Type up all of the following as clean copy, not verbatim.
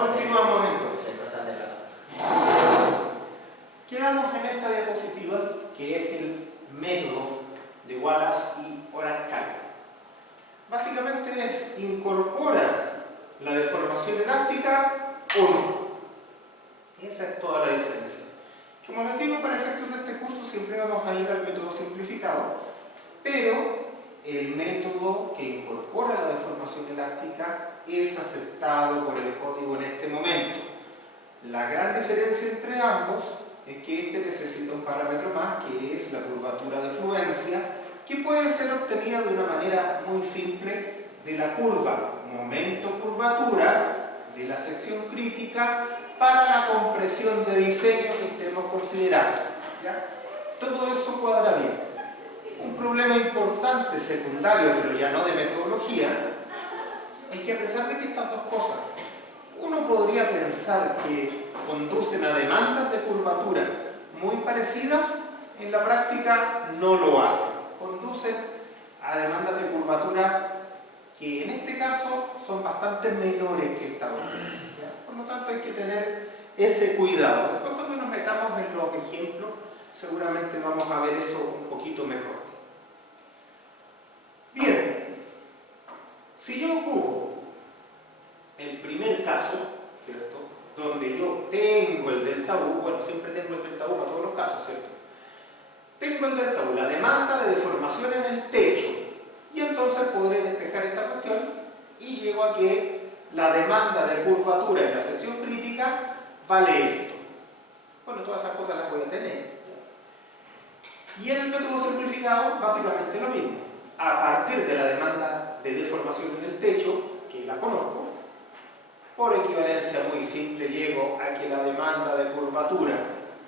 Continuamos entonces. Quedamos en esta diapositiva, que es el método de Wallace y Oracle. Básicamente es incorpora la deformación elástica o no. Esa es toda la diferencia. Como les digo, para efectos de este curso siempre vamos a ir al método simplificado, pero el método que incorpora la deformación elástica es aceptado por el código en este momento. La gran diferencia entre ambos es que este necesita un parámetro más, que es la curvatura de fluencia, que puede ser obtenida de una manera muy simple de la curva momento-curvatura de la sección crítica para la compresión de diseño que estemos considerando. ¿Ya? Todo eso cuadra bien. Un problema importante, secundario, pero ya no de metodología, es que a pesar de que estas dos cosas, uno podría pensar que conducen a demandas de curvatura muy parecidas, en la práctica no lo hacen. Conducen a demandas de curvatura que en este caso son bastante menores que esta otra. Por lo tanto hay que tener ese cuidado. Después cuando nos metamos en los ejemplos, seguramente vamos a ver eso un poquito mejor. Bien, si yo ocupo el primer caso, ¿cierto?, donde yo tengo el delta U, bueno, siempre tengo el delta U para todos los casos, ¿cierto? Tengo el delta U, la demanda de deformación en el techo, y entonces podré despejar esta cuestión y llego a que la demanda de curvatura en la sección crítica vale esto. Bueno, todas esas cosas las voy a tener. Y en el método simplificado, básicamente lo mismo. A partir de la demanda de deformación en el techo, que la conozco, por equivalencia muy simple llego a que la demanda de curvatura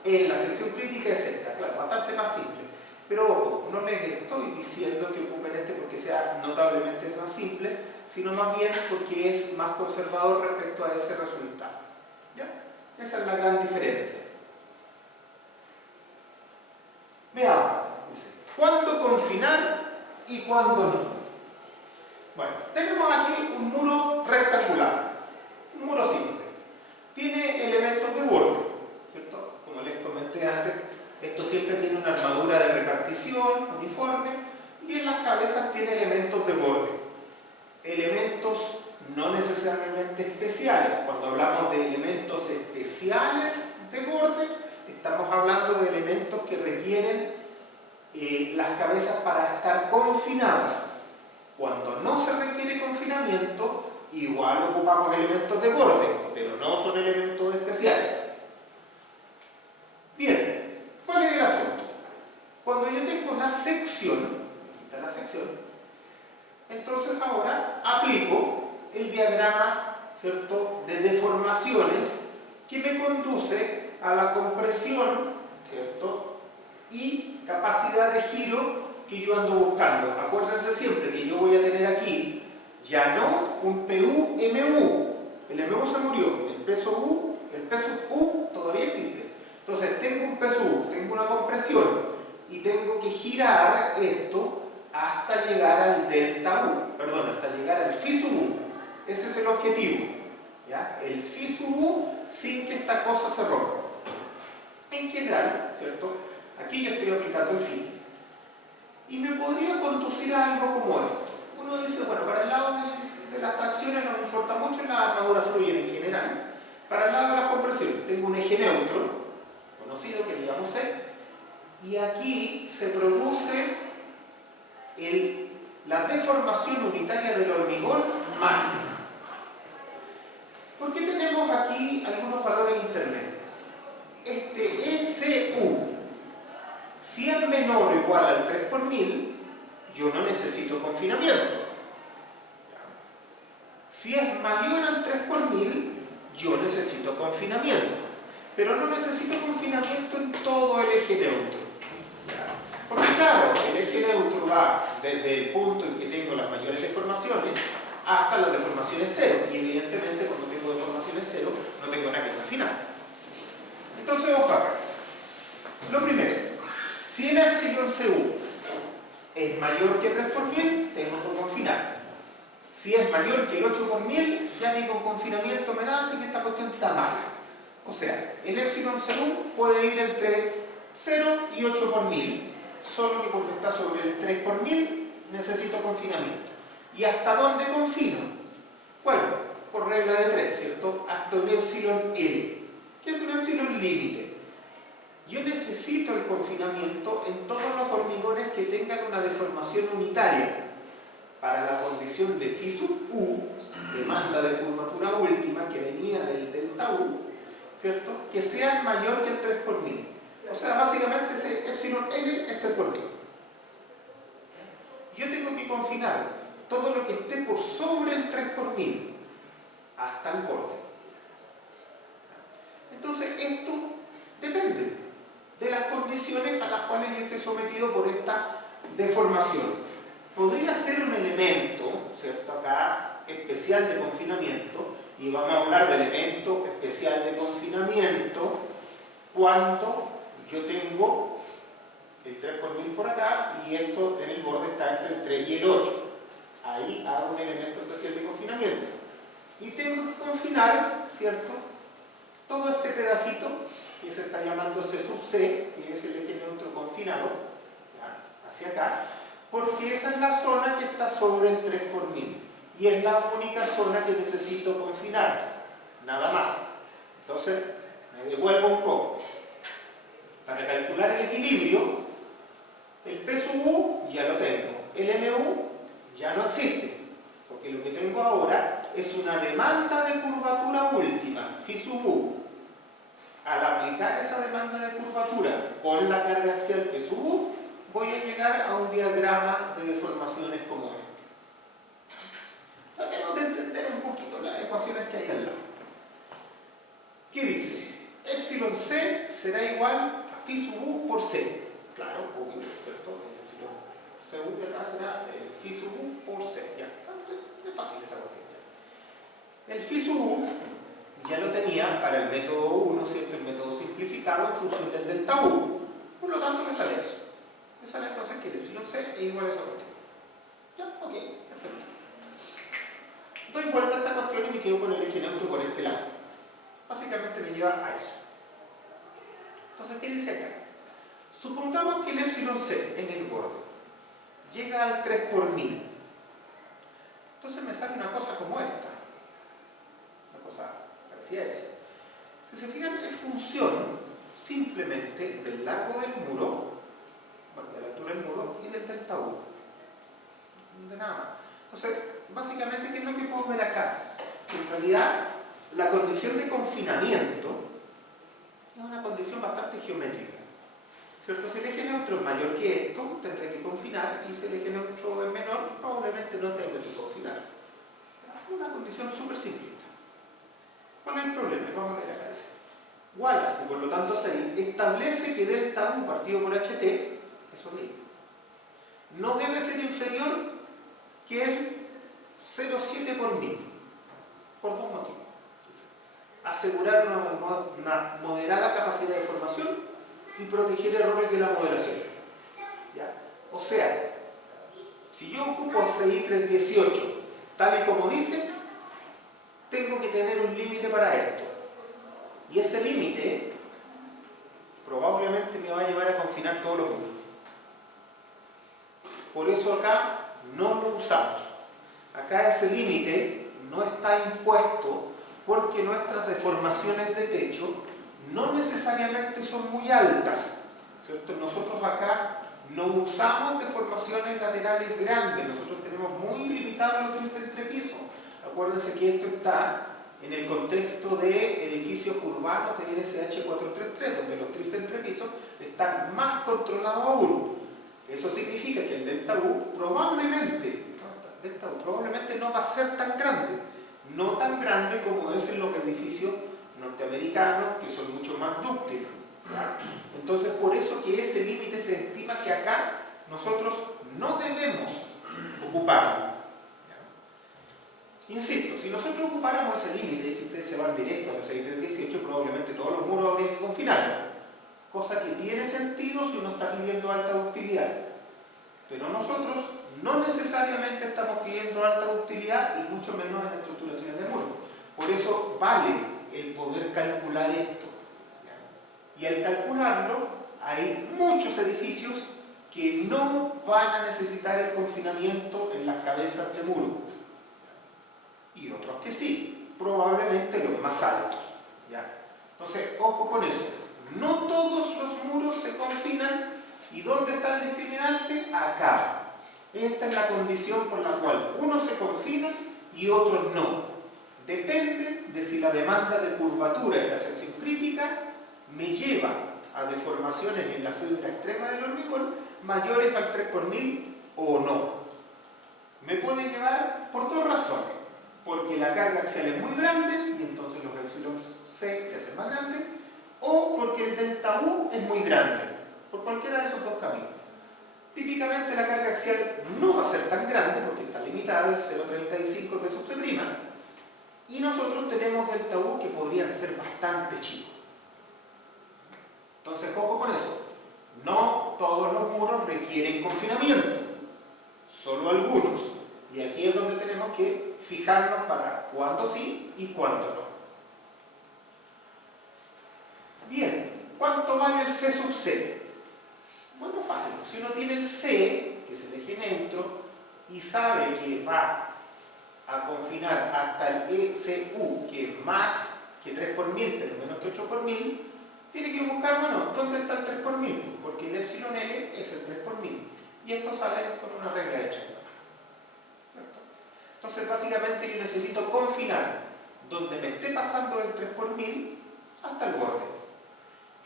en la sección crítica es esta. Claro, bastante más simple. Pero ojo, no les estoy diciendo que ocupen este porque sea notablemente más simple, sino más bien porque es más conservador respecto a ese resultado. ¿Ya? Esa es la gran diferencia. Veamos, dice, ¿cuándo confinar y cuándo no? Bueno, tenemos aquí un muro rectangular, un muro simple. Tiene elementos de borde, ¿cierto? Como les comenté antes, esto siempre tiene una armadura de repartición uniforme y en las cabezas tiene elementos de borde. Elementos no necesariamente especiales. Cuando hablamos de elementos especiales de borde, estamos hablando de elementos que requieren las cabezas para estar confinadas. Cuando no se requiere confinamiento, igual ocupamos elementos de borde, pero no son elementos especiales. Bien, ¿cuál es el asunto? Cuando yo tengo una sección, aquí está la sección, entonces ahora aplico el diagrama, ¿cierto?, de deformaciones que me conduce a la compresión, ¿cierto?, y capacidad de giro que yo ando buscando. Acuérdense siempre que yo voy a tener aquí ya no un PU, MU. El MU se murió, el peso U todavía existe. Entonces tengo un peso U, tengo una compresión y tengo que girar esto hasta llegar al delta U, perdón, hasta llegar al phi sub U. Ese es el objetivo, ¿ya? El phi sub U sin que esta cosa se rompa. En general, ¿cierto? Aquí yo estoy aplicando el phi y me podría conducir a algo como esto. Uno dice, bueno, para el lado de las tracciones no me importa mucho, las armaduras fluyen en general. Para el lado de las compresiones tengo un eje neutro, conocido, que digamos E, y aquí se produce la deformación unitaria del hormigón máxima. ¿Por qué tenemos aquí algunos valores intermedios? Este ECU, si es menor o igual al 3 por 1000, yo no necesito confinamiento. Si es mayor al 3 por 1000, yo necesito confinamiento. Pero no necesito confinamiento en todo el eje neutro. Porque claro, el eje neutro va desde el punto en que tengo las mayores deformaciones hasta las deformaciones cero. Y evidentemente cuando tengo deformaciones cero, no tengo nada que confinar. Entonces, ojo acá. Lo primero, si el epsilon CU es mayor que 3 por 1000, tengo que confinar. Si es mayor que el 8 por 1000, ya ya ni con confinamiento me da, así que esta cuestión está mala. O sea, el epsilon C1 puede ir entre 0 y 8 por 1000, solo que porque está sobre el 3 por 1000 necesito confinamiento. ¿Y hasta dónde confino? Bueno, por regla de 3, ¿cierto? Hasta un epsilon L, que es un epsilon límite. Yo necesito el confinamiento en todos los hormigones que tengan una deformación unitaria. Para la condición de phi sub u, demanda de curvatura última que venía del delta u, ¿cierto? Que sean mayor que el 3 por 1000. O sea, básicamente ese epsilon L es 3 por 1000. Yo tengo que confinar todo lo que esté por sobre el 3 por 1000 hasta el borde. Entonces, esto depende de las condiciones a las cuales yo estoy sometido por esta deformación. Podría ser un elemento, ¿cierto? Acá, especial de confinamiento, y vamos a hablar de elemento especial de confinamiento cuando yo tengo el 3 por 1000 por acá y esto en el borde está entre el 3 y el 8. Ahí hago un elemento especial de confinamiento. Y tengo que confinar, ¿cierto? Todo este pedacito que se está llamando C sub C, que es el eje neutro confinado, ¿ya? Hacia acá, porque esa es la zona que está sobre el 3 por 1000 y es la única zona que necesito confinar, nada más. Entonces, me devuelvo un poco. Para calcular el equilibrio, el P sub U ya lo tengo, el MU ya no existe, porque lo que tengo ahora es una demanda de curvatura última, phi sub U. Al aplicar esa demanda de curvatura con la carga axial P sub U, voy a llegar a un diagrama de deformaciones como este. Tratemos de entender un poquito las ecuaciones que hay al lado. ¿Qué dice? Epsilon C será igual a phi sub U por C. Claro, obvio, ¿cierto? Epsilon C U de acá será phi sub U por C. Ya, es fácil esa cuestión. El phi sub U ya lo tenía para el método 1, ¿cierto? El método simplificado en función del delta U. Por lo tanto, me sale eso. Me sale entonces que el epsilon C es igual a esa cuestión. Ya, ok, perfecto. Doy vuelta a esta cuestión y me quedo con el eje neutro por este lado. Básicamente me lleva a eso. Entonces, ¿qué dice acá? Supongamos que el epsilon C en el borde llega al 3 por 1000. Entonces me sale una cosa como esta. Una cosa parecida a esa. Si se fijan, es función simplemente del largo del muro, de la altura del muro y del delta U. De nada más. Entonces, básicamente, ¿qué es lo que puedo ver acá? En realidad, la condición de confinamiento es una condición bastante geométrica. ¿Cierto? Si el eje neutro es mayor que esto, tendré que confinar, y si el eje neutro es menor, probablemente no tenga que confinar. Es una condición súper simplista. ¿Cuál es el problema? Vamos a ver acá. Wallace, y por lo tanto se establece que delta U partido por HT, eso mismo, no debe ser inferior que el 0,7 por 1000, por dos motivos. Asegurar una moderada capacidad de formación y proteger errores de la modelación. ¿Ya? O sea, si yo ocupo CI 318 tal y como dice, tengo que tener un límite para esto. Y ese límite probablemente me va a llevar a confinar todos los mundos. Por eso acá no lo usamos. Acá ese límite no está impuesto porque nuestras deformaciones de techo no necesariamente son muy altas, ¿cierto? Nosotros acá no usamos deformaciones laterales grandes, nosotros tenemos muy limitados los tristes entre pisos. Acuérdense que esto está en el contexto de edificios urbanos de NSH 433, donde los tristes entre pisos están más controlados aún. Eso significa que el delta U probablemente no va a ser tan grande, no tan grande como es en los edificios norteamericanos, que son mucho más dúctiles. Entonces, por eso que ese límite se estima que acá nosotros no debemos ocuparlo. Insisto, si nosotros ocupáramos ese límite, y si ustedes se van directo al 6318, probablemente todos los muros habría que confinarlos, cosa que tiene sentido si uno está pidiendo alta ductilidad. Pero nosotros no necesariamente estamos pidiendo alta ductilidad y mucho menos en estructuraciones de muro. eso vale el poder calcular esto. Y al calcularlo, hay muchos edificios que no van a necesitar el confinamiento en las cabezas de muro. Y otros que sí, probablemente los más altos. ¿Ya? Entonces, ojo con eso. No todos los muros se confinan. ¿Y dónde está el discriminante? Acá. Esta es la condición por la cual unos se confinan y otros no. Depende de si la demanda de curvatura en la sección crítica me lleva a deformaciones en la fibra extrema del hormigón mayores al 3 por 1000 o no. Me puede llevar por dos razones. Porque la carga axial es muy grande y entonces los epsilon C se hacen más grandes, o porque el delta U es muy grande, por cualquiera de esos dos caminos. Típicamente la carga axial no va a ser tan grande porque está limitada, es 0,35 de sub C', y nosotros tenemos delta U que podrían ser bastante chicos. Entonces, ojo con eso. No todos los muros requieren confinamiento, solo algunos. Y aquí es donde tenemos que fijarnos para cuándo sí y cuándo no. Bien, ¿cuánto vale el C sub C? Bueno, fácil. Si uno tiene el C, que es el eje neutro, y sabe que va a confinar hasta el ECU, que es más que 3 por 1000, pero menos que 8 por 1000, tiene que buscar, bueno, ¿dónde está el 3 por 1000? Porque el epsilon L es el 3 por 1000. Y esto sale con una regla hecha. Entonces, básicamente yo necesito confinar donde me esté pasando el 3 por 1000 hasta el borde.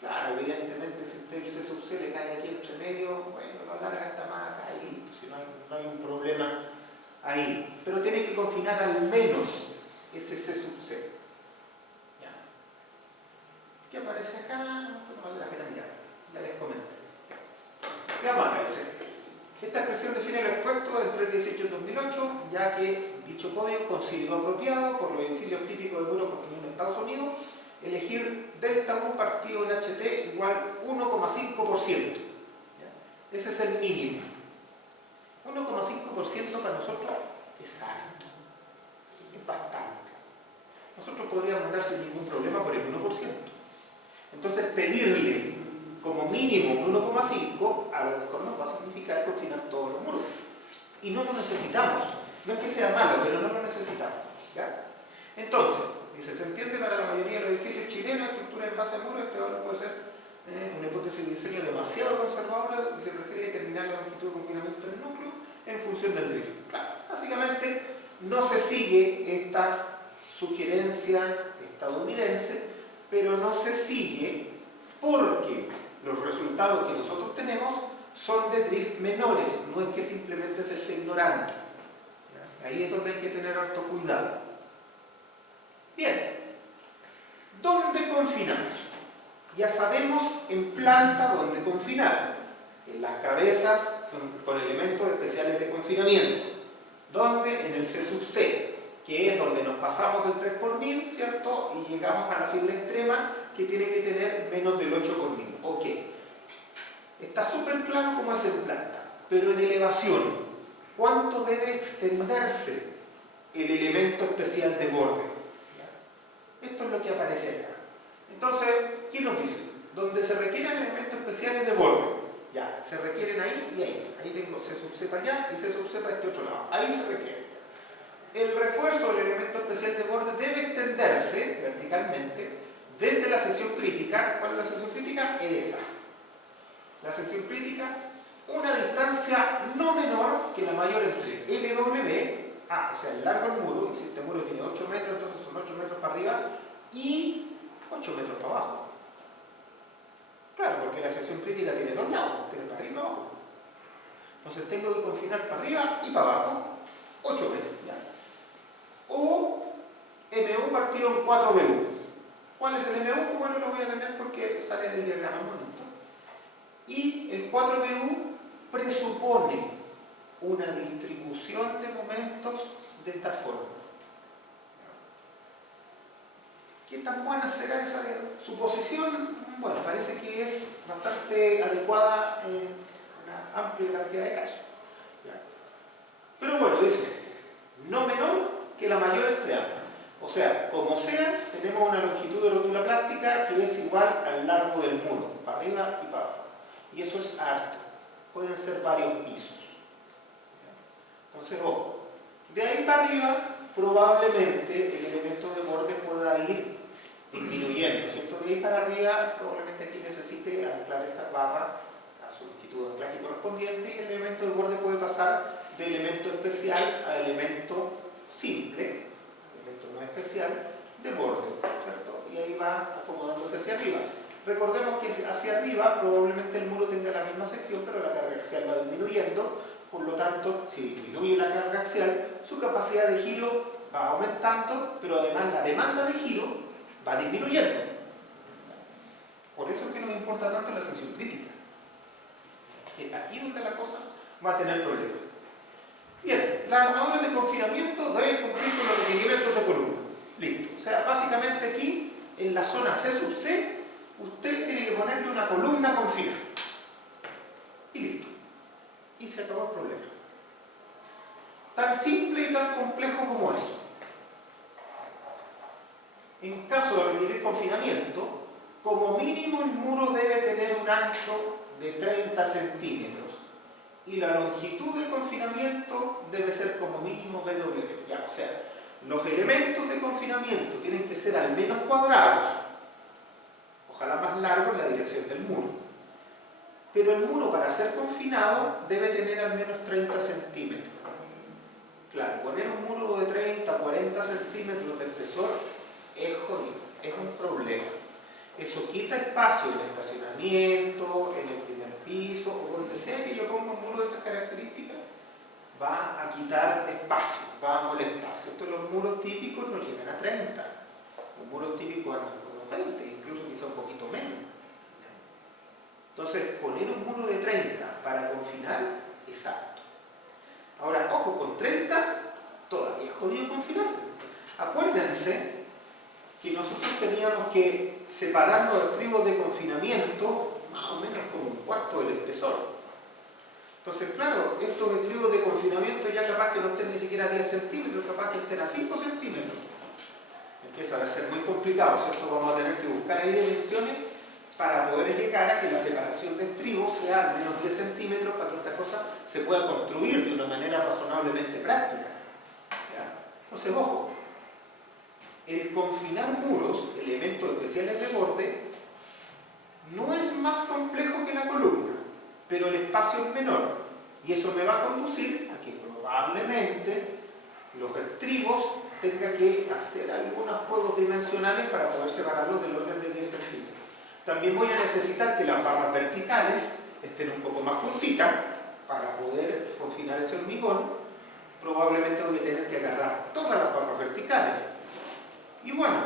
Claro, evidentemente, si usted el C sub C le cae aquí entre medio, bueno, lo alarga hasta más acá y listo, si no hay un problema ahí. Pero tiene que confinar al menos ese C sub C. ¿Ya? ¿Qué aparece acá? No vale la pena mirar, ya les comenté. Veamos acá, dice. Esta expresión define lo expuesto del 318 del 2008, ya que dicho código consideró apropiado por los edificios típicos de muros construidos en Estados Unidos elegir delta U partido en HT igual 1,5%. Ese es el mínimo. 1,5% para nosotros es alto, es bastante. Nosotros podríamos andar sin ningún problema por el 1%. Entonces pedirle como mínimo un 1,5 a lo mejor nos va a significar confinar todos los muros. Y no lo necesitamos. No es que sea malo, pero no lo necesitamos. ¿Ya? Entonces, dice, se entiende para la mayoría de los edificios chilenos, estructura en base a muros, este valor puede ser una hipótesis de diseño demasiado conservadora y se refiere a determinar la longitud de confinamiento del núcleo en función del drift. Claro, básicamente no se sigue esta sugerencia estadounidense, pero no se sigue porque los resultados que nosotros tenemos son de drift menores, no es que simplemente se esté ignorando. ¿Ya? Ahí es donde hay que tener harto cuidado. Bien, ¿dónde confinamos? Ya sabemos en planta dónde confinar. En las cabezas son con elementos especiales de confinamiento. ¿Dónde? En el C sub C, que es donde nos pasamos del 3 por 1000, ¿cierto? Y llegamos a la fibra extrema que tiene que tener menos del 8 por 1000. Ok. Está súper claro cómo es en planta, pero en elevación, ¿cuánto debe extenderse el elemento especial de borde? Esto es lo que aparece acá. Entonces, ¿quién nos dice? Donde se requieren elementos especiales de borde, ya, se requieren ahí y ahí. Ahí tengo C sub C para allá y C sub C para este otro lado. Ahí se requiere. El refuerzo del elemento especial de borde debe extenderse verticalmente desde la sección crítica. ¿Cuál es la sección crítica? Esa. La sección crítica, una distancia no menor que la mayor entre LW, o sea, el largo del muro, y si este muro tiene 8 metros, entonces son 8 metros para arriba y 8 metros para abajo. Claro, porque la sección crítica tiene dos lados, tiene para arriba y para abajo. Entonces tengo que confinar para arriba y para abajo 8 metros. ¿Ya? O MU partido en 4BU. ¿Cuál es el MU? Bueno, lo voy a tener porque sale del diagrama bonito. Y el 4BU presupone una distribución de momentos de esta forma. ¿Qué tan buena será esa suposición? Bueno, parece que es bastante adecuada en una amplia cantidad de casos. ¿Ya? Pero bueno, dice, no menor que la mayor entre ambas. O sea, como sea, tenemos una longitud de rótula plástica que es igual al largo del muro, para arriba y para abajo. Y eso es harto. Pueden ser varios pisos. Entonces, ojo, de ahí para arriba, probablemente el elemento de borde pueda ir disminuyendo, ¿cierto? De ahí para arriba, probablemente aquí necesite anclar esta barra a su longitud de anclaje correspondiente y el elemento de borde puede pasar de elemento especial a elemento simple, elemento no especial, de borde, ¿cierto? Y ahí va acomodándose hacia arriba. Recordemos que hacia arriba probablemente el muro tenga la misma sección, pero la carga axial va disminuyendo, por lo tanto, si disminuye la carga axial, su capacidad de giro va aumentando, pero además la demanda de giro va disminuyendo. Por eso es que nos importa tanto la sección crítica. Aquí donde la cosa va a tener problemas. Bien, las armaduras de confinamiento deben cumplir con los requerimientos de columna. Listo. O sea, básicamente aquí, en la zona C sub C, usted tiene que ponerle una columna confinada. Y listo. Y se acabó el problema. Tan simple y tan complejo como eso. En caso de requerir confinamiento, como mínimo el muro debe tener un ancho de 30 centímetros y la longitud del confinamiento debe ser como mínimo BW. Ya, o sea, los elementos de confinamiento tienen que ser al menos cuadrados, ojalá más largos en la dirección del muro. Pero el muro, para ser confinado, debe tener al menos 30 centímetros. Claro, poner un muro de 30 o 40 centímetros de espesor es jodido, es un problema. Eso quita espacio en el estacionamiento, en el primer piso, o donde sea que yo ponga un muro de esas características, va a quitar espacio, va a molestar. ¿Cierto? Los muros típicos no llegan a 30, los muros típicos andan por los 20, incluso quizá un poquito menos. Entonces, poner un muro de 30 para confinar es alto. Ahora, ojo, con 30 todavía es jodido confinar. Acuérdense que nosotros teníamos que separar los estribos de confinamiento más o menos como un cuarto del espesor. Entonces, claro, estos estribos de confinamiento ya capaz que no estén ni siquiera a 10 centímetros, capaz que estén a 5 centímetros. Empieza a ser muy complicado, ¿cierto? Vamos a tener que buscar ahí dimensiones para poder llegar a que la separación de estribos sea al menos 10 centímetros para que esta cosa se pueda construir de una manera razonablemente práctica. ¿Ya? Entonces, ojo, el confinar muros, elementos especiales de borde, no es más complejo que la columna, pero el espacio es menor y eso me va a conducir a que probablemente los estribos tenga que hacer algunos juegos dimensionales para poder separarlos del orden de 10 centímetros. También voy a necesitar que las barras verticales estén un poco más juntitas para poder confinar ese hormigón. Probablemente voy a tener que agarrar todas las barras verticales. Y bueno,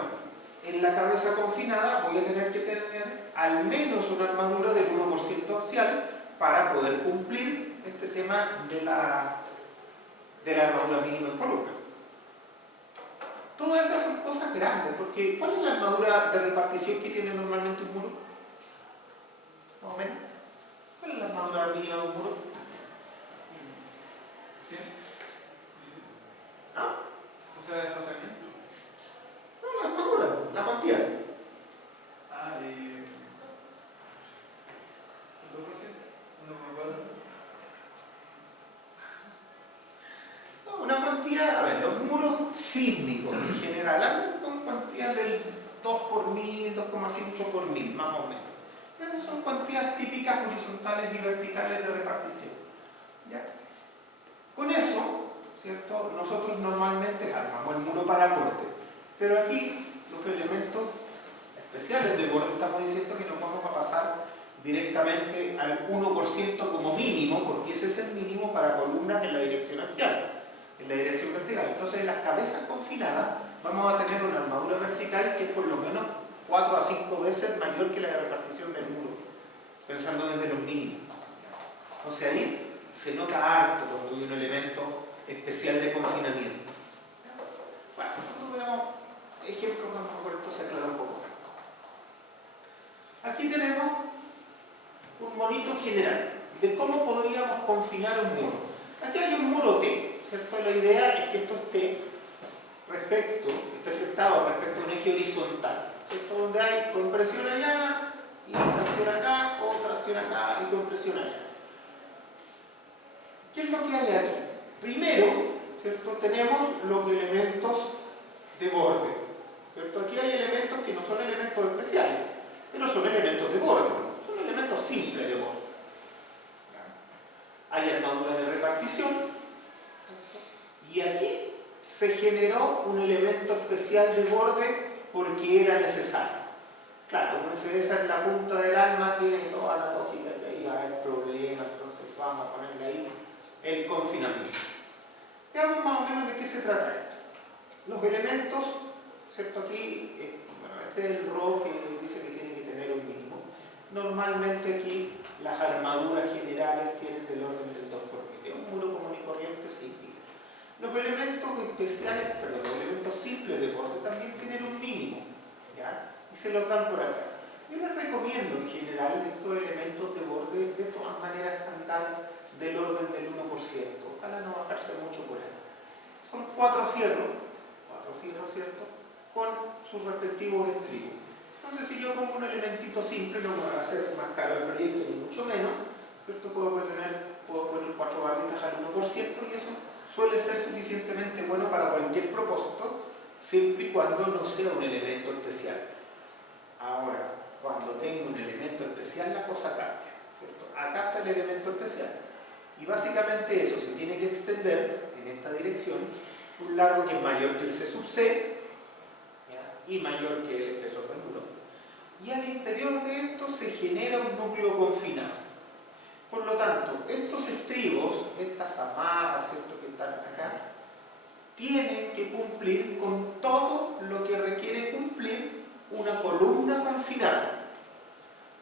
en la cabeza confinada voy a tener que tener al menos una armadura del 1% axial para poder cumplir este tema de la armadura mínima en columna. Todas esas son cosas grandes, porque ¿cuál es la armadura de repartición que tiene normalmente un muro? ¿Más o menos? ¿Cuál es la armadura mínima de un muro? ¿Sí? ¿No? O sea, desplazamiento. No, la armadura, la cuantía. Ah, y... ¿el 2%? No, una cuantía, a ver, los muros sísmicos en general andan con cuantías del 2 por 1000, 2,5 por 1000, más o menos. Esas son cuantías típicas horizontales y verticales de repartición. ¿Ya? Con eso, ¿cierto? Nosotros normalmente armamos el muro para borde, pero aquí los elementos especiales de borde estamos diciendo que nos vamos a pasar directamente al 1% como mínimo, porque ese es el mínimo para columnas en la dirección axial, en la dirección vertical. Entonces en las cabezas confinadas vamos a tener una armadura vertical que es por lo menos 4 a 5 veces mayor que la repartición del muro, pensando desde los mínimos. Entonces ahí se nota harto cuando hay un elemento especial de confinamiento. Bueno, nosotros veremos ejemplos que a lo mejor esto se aclara un poco. Aquí tenemos un monito general de cómo podríamos confinar un muro. Aquí hay un muro T, ¿cierto? La idea es que esto esté está efectuado respecto a un eje horizontal, ¿cierto? Donde hay compresión allá, y tracción acá, o tracción acá, y compresión allá. ¿Qué es lo que hay aquí? Primero, ¿cierto? Tenemos los elementos de borde, ¿cierto? Aquí hay elementos que no son elementos especiales, pero son elementos de borde, son elementos simples de borde. Hay armadura de repartición, y aquí se generó un elemento especial de borde porque era necesario. Claro, uno dice, esa es la punta del alma, tiene toda la lógica, que ahí va a haber problemas, entonces vamos a ponerle ahí el confinamiento. Veamos más o menos de qué se trata esto. Los elementos, ¿cierto? Aquí, bueno, este es el RO que dice que tiene que tener un mínimo. Normalmente aquí las armaduras generales tienen del orden del 2 por mil. Es un muro común y corriente simple. Los elementos especiales, perdón, los elementos simples de borde también tienen un mínimo, ¿ya? Y se los dan por acá. Yo les recomiendo en general estos elementos de borde de todas maneras andar del orden del 1%. Ojalá no bajarse mucho por ahí. Son 4 fierros, ¿cierto? Con sus respectivos estribos. Entonces, si yo pongo un elementito simple, no me va a hacer más caro el proyecto, ni mucho menos, ¿cierto? Puedo poner 4 barritas al 1% y eso suele ser suficientemente bueno para cualquier propósito, siempre y cuando no sea un elemento especial. Ahora, cuando tengo un elemento especial, la cosa cambia, ¿cierto? Acá está el elemento especial. Y básicamente eso se tiene que extender en esta dirección, un largo que es mayor que el C sub C, ¿ya? Y mayor que el espesor del muro. Y al interior de esto se genera un núcleo confinado. Por lo tanto, estos estribos, estas amarras, ¿cierto?, que están acá, tienen que cumplir con todo lo que requiere cumplir una columna confinada.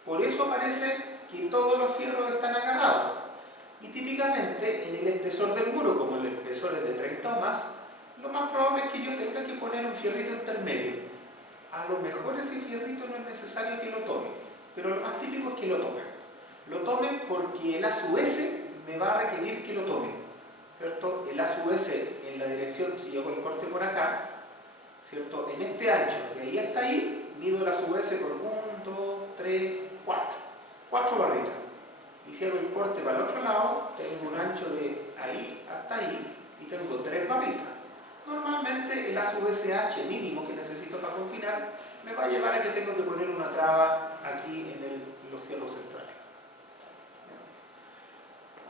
Por eso parece que todos los fierros están agarrados. Y típicamente en el espesor del muro, como el espesor es de 30 o más, lo más probable es que yo tenga que poner un fierrito intermedio. A lo mejor ese fierrito no es necesario que lo tome, pero lo más típico es que lo tome. Lo tome porque el A sub S me va a requerir que lo tome, ¿cierto? El A sub S en la dirección, si yo hago el corte por acá, ¿cierto? En este ancho, de ahí hasta ahí, mido el A sub S por 1, 2, 3, 4 barritas. Y si hago el corte para el otro lado, tengo un ancho de ahí hasta ahí y tengo 3 barritas. Normalmente el A sub SH mínimo que necesito para confinar me va a llevar a que tengo que poner una traba aquí en los fierros centrales.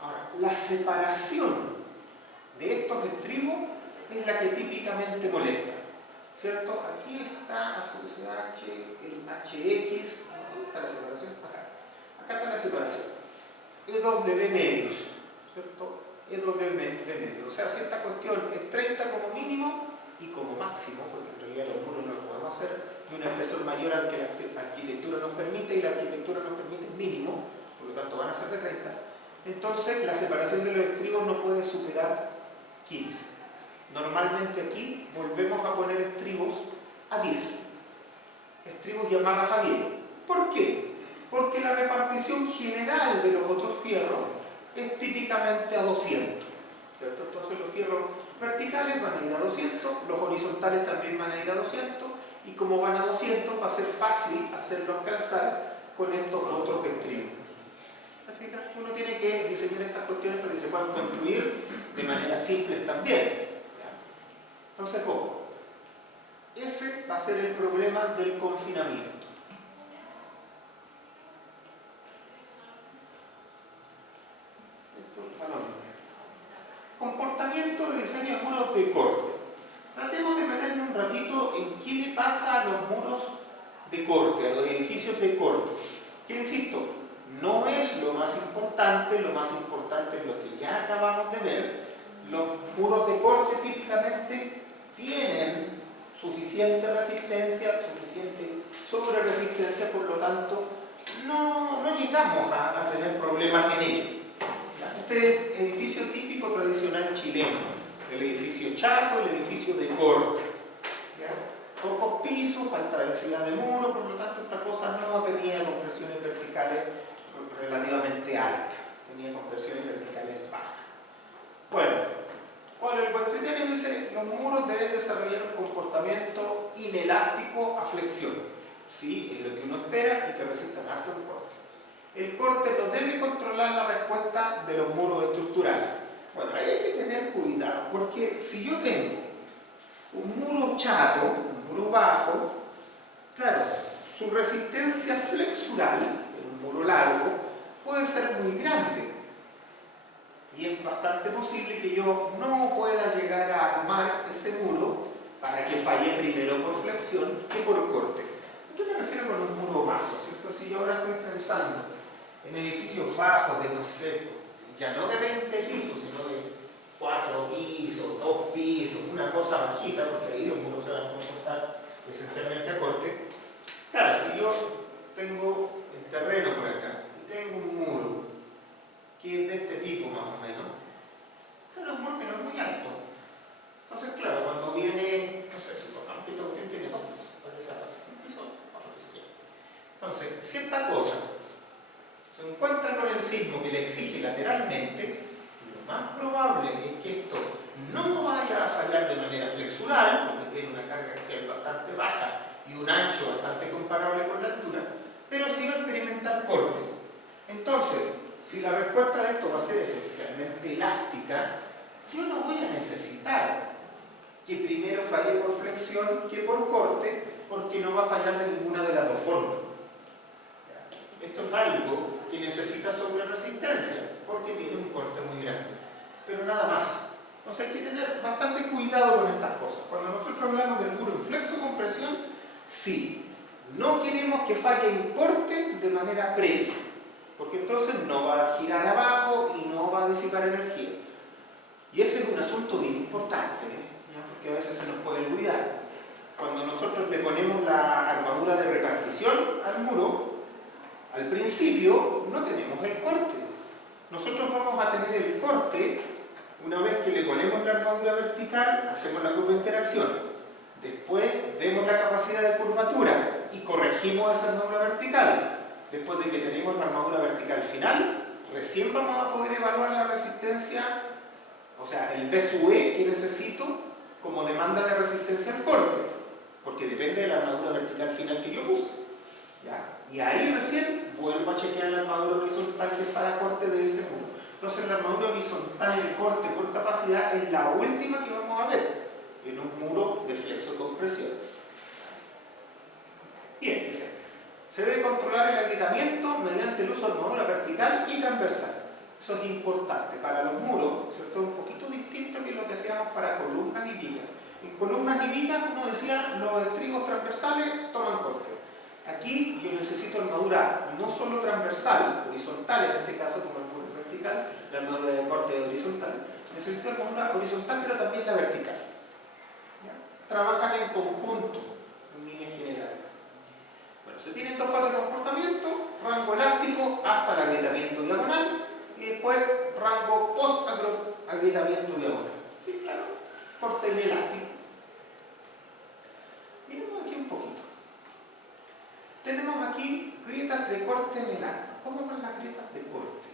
Ahora, la separación de estos estribos es la que típicamente molesta, ¿cierto? Aquí está A sub SH, el HX, ¿dónde está la separación? Acá está la separación. EW medios, ¿cierto? EW medios. O sea, si esta cuestión es 30 como mínimo y como máximo, porque en realidad los muros no los podemos hacer de un espesor mayor al que la arquitectura nos permite, y la arquitectura nos permite mínimo, por lo tanto van a ser de 30. Entonces la separación de los estribos no puede superar 15. Normalmente aquí volvemos a poner estribos a 10. Estribos y amarras a 10. ¿Por qué? Porque la repartición general de los otros fierros es típicamente a 200, ¿cierto? Entonces los fierros verticales van a ir a 200, los horizontales también van a ir a 200, y como van a 200 va a ser fácil hacerlos calzar con estos otros estribos. Uno tiene que diseñar estas cuestiones para que se puedan construir de manera simple también, ¿ya? Entonces, ojo, ese va a ser el problema del confinamiento. Comportamiento de diseño de muros de corte. Tratemos de meterle un ratito en qué le pasa a los muros de corte, a los edificios de corte. Que insisto, no es lo más importante es lo que ya acabamos de ver. Los muros de corte típicamente tienen suficiente resistencia, suficiente sobreresistencia, por lo tanto, no llegamos a tener problemas en ello. Este edificio típico tradicional chileno, el edificio chaco, el edificio de corte, ¿ya? Pocos pisos, alta densidad de muro, por lo tanto esta cosa no tenía compresiones verticales relativamente altas, tenía compresiones verticales bajas. Bueno, ¿Cuál es el buen criterio? Dice, los muros deben desarrollar un comportamiento inelástico a flexión. Sí, es lo que uno espera y que resistan harto el corte. El corte no debe controlar la respuesta de los muros estructurales. Bueno, ahí hay que tener cuidado, porque si yo tengo un muro chato, un muro bajo, claro, su resistencia flexural, un muro largo, puede ser muy grande. Y es bastante posible que yo no pueda llegar a armar ese muro para que falle primero por flexión que por corte. ¿A qué me refiero con un muro bajo? ¿Cierto? Si yo ahora estoy pensando en edificios bajos de, no sé, ya no de 20 pisos, sino de 4 pisos, 2 pisos, una cosa bajita, porque ahí los muros se van a comportar esencialmente a corte. Claro, si yo tengo el terreno por acá y tengo un muro que es de este tipo más o menos, pero un muro que no es muy alto. Entonces, claro, cuando viene, no sé, supongamos que esta cuestión tiene 2 pisos, para que sea fácil, un piso, otro piso. Entonces, si esta cosa se encuentra con el sismo que le exige lateralmente, lo más probable es que esto no vaya a fallar de manera flexural, porque tiene una carga axial bastante baja y un ancho bastante comparable con la altura, pero sí va a experimentar corte. Entonces, si la respuesta a esto va a ser esencialmente elástica, yo no voy a necesitar que primero falle por flexión que por corte, porque no va a fallar de ninguna de las dos formas. Esto es algo que necesita sobre resistencia, porque tiene un corte muy grande, pero nada más. Entonces hay que tener bastante cuidado con estas cosas. Cuando nosotros hablamos del muro en flexo compresión, sí, no queremos que falle en corte de manera previa, porque entonces no va a girar abajo y no va a disipar energía. Y ese es un asunto bien importante, porque a veces se nos puede olvidar. Cuando nosotros le ponemos la armadura de repartición al muro, al principio no tenemos el corte. Nosotros vamos a tener el corte una vez que le ponemos la armadura vertical, hacemos la curva de interacción. Después vemos la capacidad de curvatura y corregimos esa armadura vertical. Después de que tenemos la armadura vertical final, recién vamos a poder evaluar la resistencia, o sea, el V sub E que necesito como demanda de resistencia al corte, porque depende de la armadura vertical final que yo puse. ¿Ya? Y ahí recién vuelvo a chequear la armadura horizontal que es para corte de ese muro. Entonces la armadura horizontal de corte por capacidad es la última que vamos a ver en un muro de flexo-compresión. Bien, dice, se debe controlar el agrietamiento mediante el uso de armadura vertical y transversal. Eso es importante. Para los muros, ¿cierto? Es un poquito distinto que lo que hacíamos para columnas y vigas. En columnas y vigas uno decía los estribos transversales toman corte. Aquí yo necesito armadura no solo transversal, horizontal en este caso como el muro vertical, la armadura de corte horizontal, necesito armadura horizontal pero también la vertical. ¿Ya? Trabajan en conjunto, en línea general. Bueno, se tienen dos fases de comportamiento, rango elástico hasta el agrietamiento diagonal y después rango post-agrietamiento diagonal. Sí, claro, corte inelástico. Miremos aquí un poquito. Tenemos aquí grietas de corte en el arco. ¿Cómo van las grietas de corte?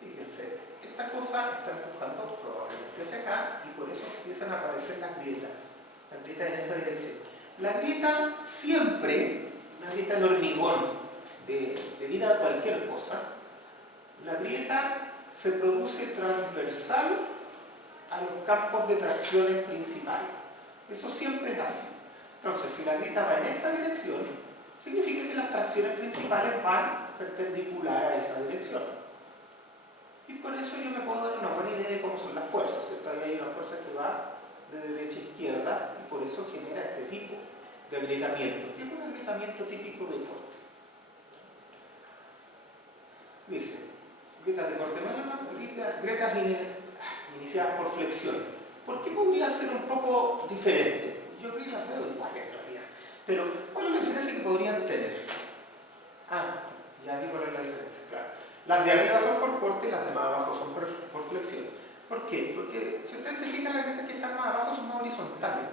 Fíjense, esta cosa está empujando probablemente hacia acá y por eso empiezan a aparecer las grietas en esa dirección. La grieta siempre, una grieta en hormigón, debido a cualquier cosa, la grieta se produce transversal a los campos de tracciones principales. Eso siempre es así. Entonces, si la grieta va en esta dirección, significa que las tracciones principales van perpendicular a esa dirección. Y con eso yo me puedo dar una buena idea de cómo son las fuerzas. Todavía hay una fuerza que va de derecha a izquierda y por eso genera este tipo de agrietamiento, que es un agrietamiento típico de corte. Dice, grietas de corte mínima, grietas iniciadas por flexión. ¿Por qué podría ser un poco diferente? Yo creo que las veo igual en realidad. Pero, ¿cuál es la diferencia que podrían tener? Ya vi cuál es la diferencia, claro. Las de arriba son por corte y las de más abajo son por flexión. ¿Por qué? Porque si ustedes se fijan, las grietas que están más abajo son más horizontales.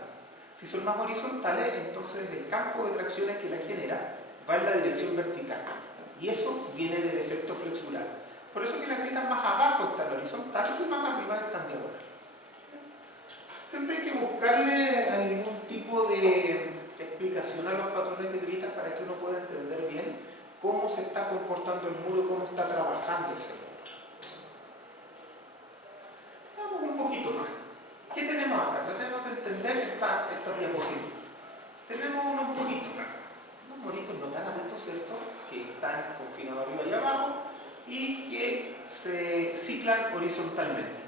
Si son más horizontales, entonces el campo de tracciones que la genera va en la dirección vertical. Y eso viene del efecto flexural. Por eso que las grietas más abajo están horizontales y más arriba están diagonales. Siempre hay que buscarle algún tipo de explicación a los patrones de grietas para que uno pueda entender bien cómo se está comportando el muro, cómo está trabajando ese muro. Vamos un poquito más. ¿Qué tenemos acá? Tenemos que entender esta diapositiva. Tenemos unos muritos acá. Unos muritos no tan altos, ¿cierto? Que están confinados arriba y abajo y que se ciclan horizontalmente.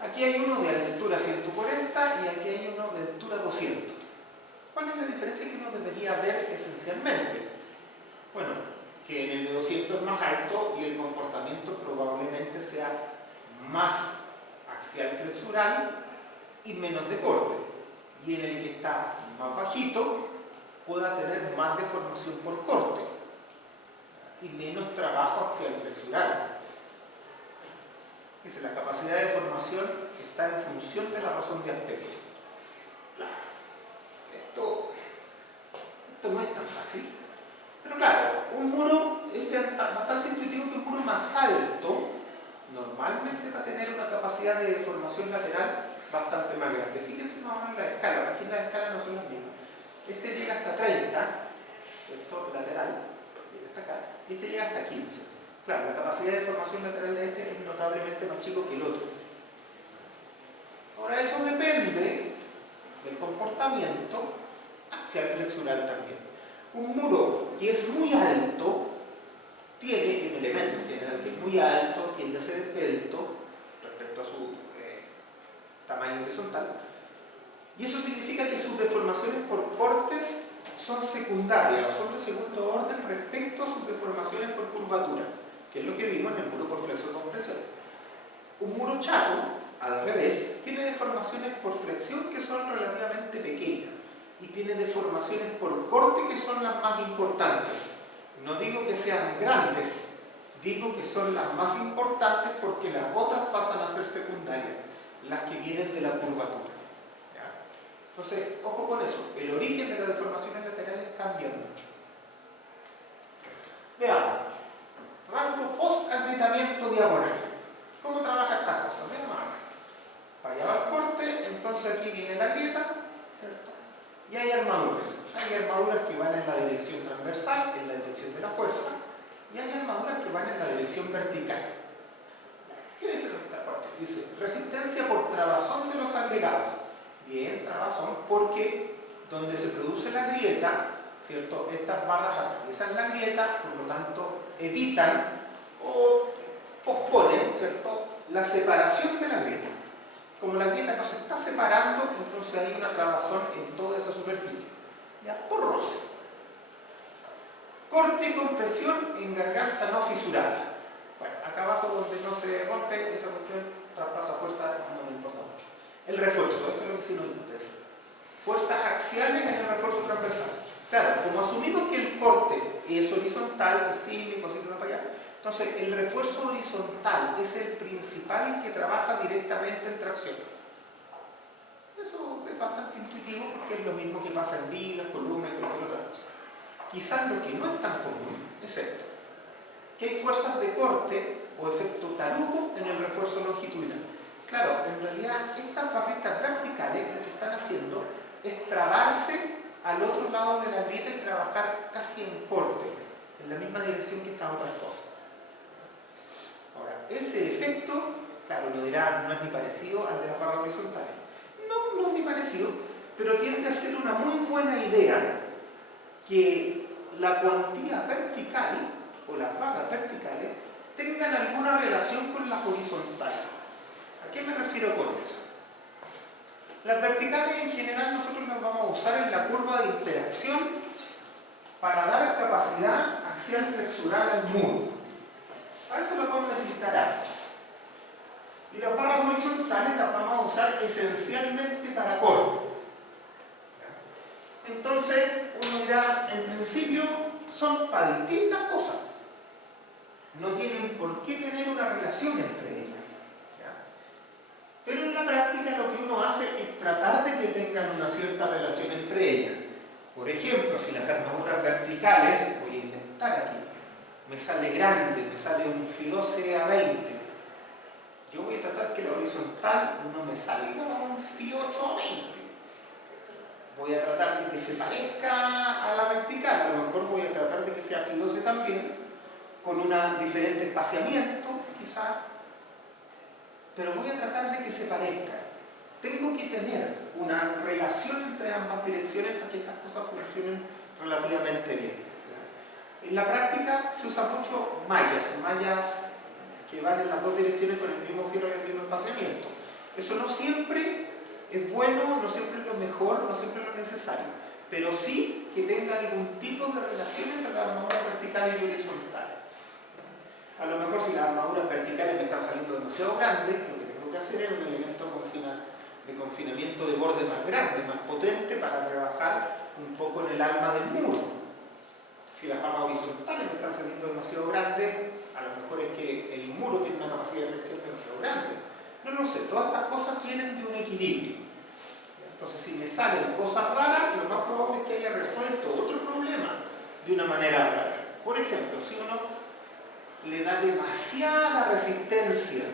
Aquí hay uno de altura 140 y aquí hay uno de altura 200. ¿Cuál es la diferencia que uno debería ver esencialmente? Bueno, que en el de 200 es más alto y el comportamiento probablemente sea más axial flexural y menos de corte. Y en el que está más bajito pueda tener más deformación por corte y menos trabajo axial flexural. Dice, la capacidad de deformación está en función de la razón de aspecto. Claro, esto no es tan fácil. Pero claro, un muro es bastante intuitivo que un muro más alto normalmente va a tener una capacidad de deformación lateral bastante más grande. Fíjense más o menos la escala, aquí las escalas no son las mismas. Este llega hasta 30, ¿cierto? Lateral, hasta acá, y este llega hasta 15. Claro, la capacidad de deformación lateral de este es notablemente más chico que el otro. Ahora, eso depende del comportamiento axial flexural también. Un muro que es muy alto tiene un elemento en general que es muy alto, tiende a ser esbelto respecto a su tamaño horizontal, y eso significa que sus deformaciones por cortes son secundarias o son de segundo orden respecto a sus deformaciones por curvatura, que es lo que vimos en el muro por flexo-compresión. Un muro chato, al revés, tiene deformaciones por flexión que son relativamente pequeñas y tiene deformaciones por corte que son las más importantes. No digo que sean grandes, digo que son las más importantes porque las otras pasan a ser secundarias, las que vienen de la curvatura. ¿Ya? Entonces, ojo con eso, el origen de las deformaciones laterales cambia mucho. Veamos, rango post-agrietamiento diagonal. ¿Cómo trabaja esta cosa? Veamos acá. Para allá va el corte, entonces aquí viene la grieta, ¿cierto? Y hay armaduras. Hay armaduras que van en la dirección transversal, en la dirección de la fuerza, y hay armaduras que van en la dirección vertical. ¿Qué dice esta parte? Dice, resistencia por trabazón de los agregados. Bien, trabazón, porque donde se produce la grieta, ¿cierto? Estas barras atraviesan la grieta, por lo tanto, evitan o posponen, ¿cierto?, la separación de la grieta. Como la grieta no se está separando, entonces hay una trabazón en toda esa superficie. ¿Ya? Por roce. Corte y compresión en garganta no fisurada. Bueno, acá abajo donde no se rompe, esa cuestión traspasa fuerza, no me importa mucho. El refuerzo, esto es lo que sí nos interesa. Fuerzas axiales en el refuerzo transversal. Claro, como asumimos que el corte es horizontal, es cíclico, así que va para allá, entonces el refuerzo horizontal es el principal que trabaja directamente en tracción. Eso es bastante intuitivo porque es lo mismo que pasa en vigas, columnas y cualquier otra cosa. Quizás lo que no es tan común es esto, que hay fuerzas de corte o efecto tarugo en el refuerzo longitudinal. Claro, en realidad estas barritas verticales lo que están haciendo es trabarse al otro lado de la grieta y trabajar casi en corte, en la misma dirección que estas otras cosas. Ahora, ese efecto, claro, uno dirá, no es ni parecido al de las barras horizontales. No, no es ni parecido, pero tiende a ser una muy buena idea que la cuantía vertical o las barras verticales tengan alguna relación con las horizontales. ¿A qué me refiero con eso? Las verticales en general nosotros las vamos a usar en la curva de interacción para dar capacidad axial flexural al muro. Para eso las vamos a necesitar algo. Y las barras horizontales las vamos a usar esencialmente para corte. Entonces, uno dirá, en principio, son para distintas cosas. No tienen por qué tener una relación entre ellas. ¿Ya? Pero en la práctica lo que uno hace es tratar de que tengan una cierta relación entre ellas. Por ejemplo, si las armaduras verticales, voy a inventar aquí, me sale grande, me sale un Fi 12 a 20. yo voy a tratar que la horizontal no me salga un phi 8 a 20. Voy a tratar de que se parezca a la vertical, a lo mejor voy a tratar de que sea phi 12 también, con un diferente espaciamiento, quizás, pero voy a tratar de que se parezca. Tengo que tener una relación entre ambas direcciones para que estas cosas funcionen relativamente bien. En la práctica se usa mucho mallas que van en las dos direcciones con el mismo fierro y el mismo espaciamiento. Eso no siempre es bueno, no siempre es lo mejor, no siempre es lo necesario, pero sí que tenga algún tipo de relación entre la armadura vertical y horizontal. A lo mejor si las armaduras verticales me están saliendo demasiado grandes, lo que tengo que hacer es un elemento de confinamiento de borde más grande, más potente, para rebajar un poco en el alma del muro. Si las ramas horizontales me están saliendo demasiado grandes, a lo mejor es que el muro tiene una capacidad de flexión demasiado grande. No lo sé, todas estas cosas vienen de un equilibrio. Entonces, si me salen cosas raras, lo más probable es que haya resuelto otro problema de una manera rara. Por ejemplo, si uno le da demasiada resistencia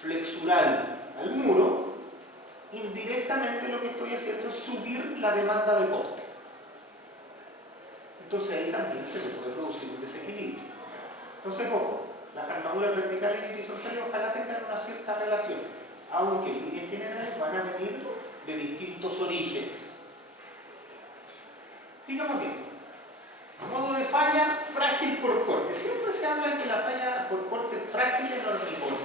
flexural al muro, indirectamente lo que estoy haciendo es subir la demanda de corte. Entonces ahí también se me puede producir un desequilibrio. Entonces, ojo, las armaduras verticales y horizontales ojalá tengan una cierta relación, aunque en líneas generales van a venir de distintos orígenes. Sigamos viendo. Modo de falla frágil por corte. Siempre se habla de que la falla por corte es frágil en hormigón.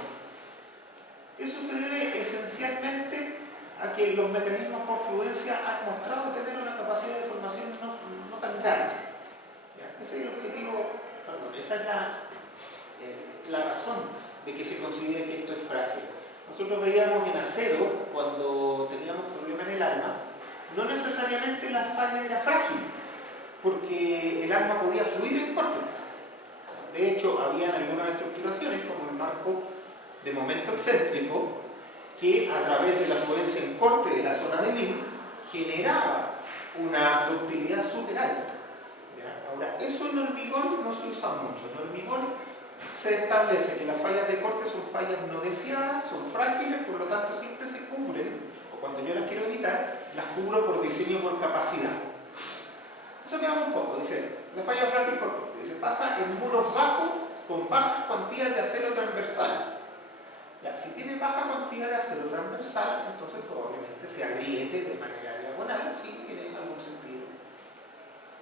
Eso se debe esencialmente a que los mecanismos por fluencia han mostrado tener una capacidad de formación no tan grande. Ese es el objetivo, perdón, esa es la razón de que se considere que esto es frágil. Nosotros veíamos en acero, cuando teníamos problemas en el alma, no necesariamente la falla era frágil, porque el alma podía fluir en corte. De hecho, habían algunas estructuraciones, como el marco de momento excéntrico, que a través de la fluencia en corte de la zona de link generaba una ductilidad súper alta. Ahora, eso en hormigón no se usa mucho. En hormigón se establece que las fallas de corte son fallas no deseadas, son frágiles, por lo tanto siempre se cubren, o cuando yo las quiero evitar, las cubro por diseño por capacidad. Eso queda un poco, dice, la falla frágil por corte, dice, pasa en muros bajos con bajas cuantías de acero transversal. Ya, si tiene baja cantidad de acero transversal, entonces probablemente se agriete de manera diagonal, sí, tiene algún sentido.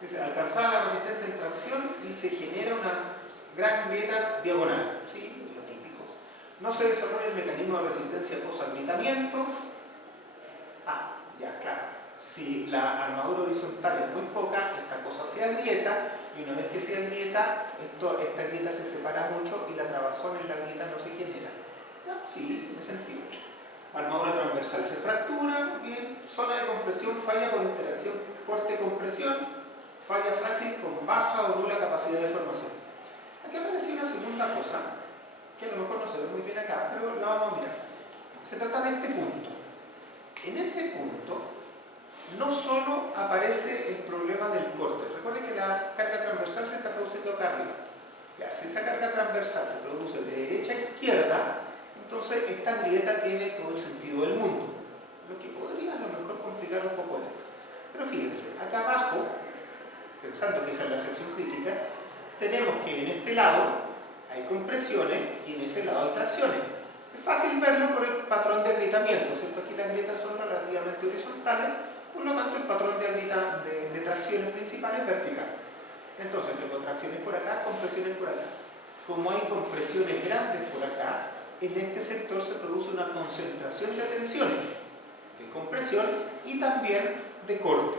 Dice, alcanzar la resistencia en tracción y se genera una gran grieta diagonal, ¿sí? Lo típico. No se desarrolla el mecanismo de resistencia post-agrietamiento. Ah, ya, claro. Si la armadura horizontal es muy poca, esta cosa se agrieta, y una vez que se agrieta, esta grieta se separa mucho y la trabazón en la grieta no se genera. ¿Ya? Sí, tiene sentido. Armadura transversal se fractura, bien. Zona de compresión, falla por interacción corte-compresión. Falla frágil con baja o nula capacidad de formación. Aquí aparece una segunda cosa, que a lo mejor no se ve muy bien acá, pero la vamos a mirar. Se trata de este punto. En ese punto, no solo aparece el problema del corte. Recuerden que la carga transversal se está produciendo acá arriba. Ya, si esa carga transversal se produce de derecha a izquierda, entonces esta grieta tiene todo el sentido del mundo. Lo que podría a lo mejor complicar un poco esto. Pero fíjense, acá abajo, pensando que esa es la sección crítica, tenemos que en este lado hay compresiones y en ese lado hay tracciones. Es fácil verlo por el patrón de agrietamiento, ¿cierto? Aquí las grietas son relativamente horizontales, por lo tanto el patrón de tracciones principales es vertical. Entonces tengo tracciones por acá, compresiones por acá. Como hay compresiones grandes por acá, en este sector se produce una concentración de tensiones, de compresión y también de corte.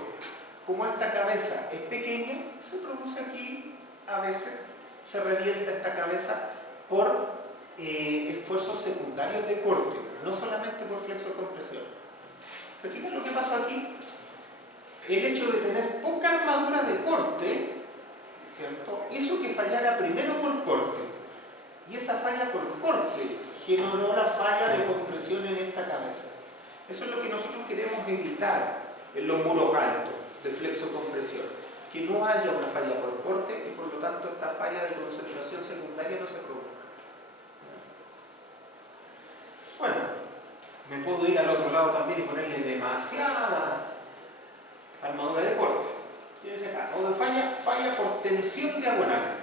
Como esta cabeza es pequeña, se produce aquí, a veces se revienta esta cabeza por esfuerzos secundarios de corte, no solamente por flexo-compresión. Pero fíjense lo que pasó aquí. El hecho de tener poca armadura de corte, ¿cierto?, hizo que fallara primero por corte. Y esa falla por corte generó la falla de compresión en esta cabeza. Eso es lo que nosotros queremos evitar en los muros altos de flexo-compresión. Que no haya una falla por corte y por lo tanto esta falla de concentración secundaria no se produzca. pude ir al otro lado también y ponerle demasiada armadura de corte. Fíjense acá, modo de falla, falla por tensión diagonal.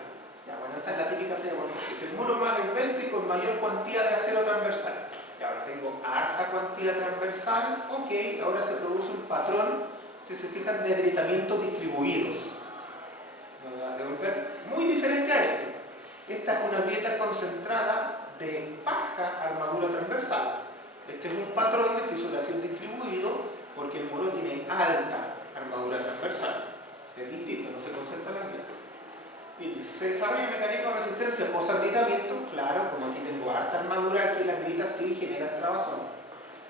Ya, bueno, esta es la típica falla porque es el muro más esbelto y con mayor cuantía de acero transversal. Y ahora tengo harta cuantía transversal, ok, ahora se produce un patrón, si se fijan, de agrietamiento distribuido. Me va a devolver muy diferente a esto. Esta es una grieta concentrada de baja armadura transversal. Este es un patrón de fisuración distribuido porque el muro tiene alta armadura transversal. Es distinto, no se concentra la grieta. Y se desarrolla el mecanismo de resistencia post-agrietamiento. Claro, como aquí tengo harta armadura, aquí las grietas sí generan trabazón.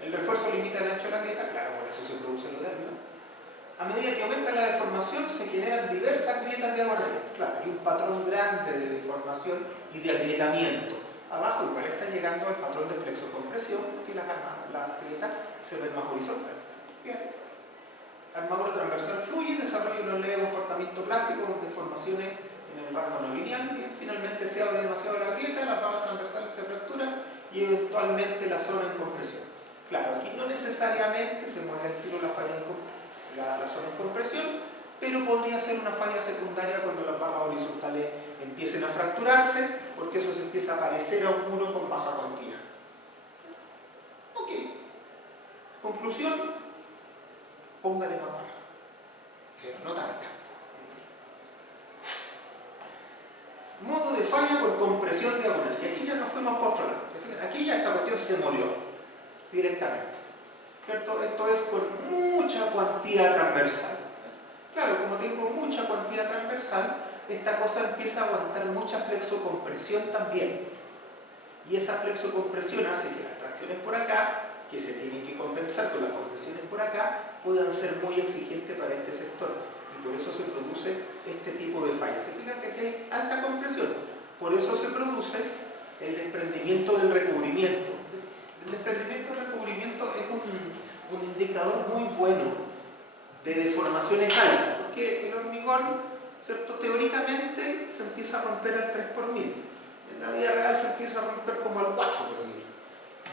El refuerzo limita el ancho de la grieta, claro, por eso se produce el derribo. A medida que aumenta la deformación, se generan diversas grietas diagonales. Claro, hay un patrón grande de deformación y de agrietamiento. Abajo igual está llegando al patrón de flexo-compresión, porque las grietas se ven más horizontales. Bien. Armadura transversal fluye, desarrolla un leve comportamiento plástico con deformaciones en el rango no lineal. Bien. Finalmente se abre demasiado la grieta, las barras transversales se fracturan y eventualmente la zona en compresión. Claro, aquí no necesariamente se mueve el tiro la falla la zona en compresión, pero podría ser una falla secundaria cuando las barras horizontales empiecen a fracturarse, porque eso se empieza a parecer a un muro con baja cuantía. Ok. Conclusión, póngale más barra, pero no tanta. Modo de falla por compresión diagonal. Y aquí ya nos fuimos por otro lado. Aquí ya esta cuestión se murió directamente. ¿Cierto? Esto es con mucha cuantía transversal. Claro, como tengo mucha cuantía transversal, esta cosa empieza a aguantar mucha flexocompresión también. Y esa flexocompresión hace que las tracciones por acá, que se tienen que compensar con las compresiones por acá, puedan ser muy exigentes para este sector. Y por eso se produce este tipo de fallas. Se fijan que aquí hay alta compresión. Por eso se produce el desprendimiento del recubrimiento. El desprendimiento del recubrimiento es un indicador muy bueno de deformaciones altas, porque el hormigón, ¿cierto? Teóricamente se empieza a romper al 3 por 1000. En la vida real se empieza a romper como al 4 por 1000.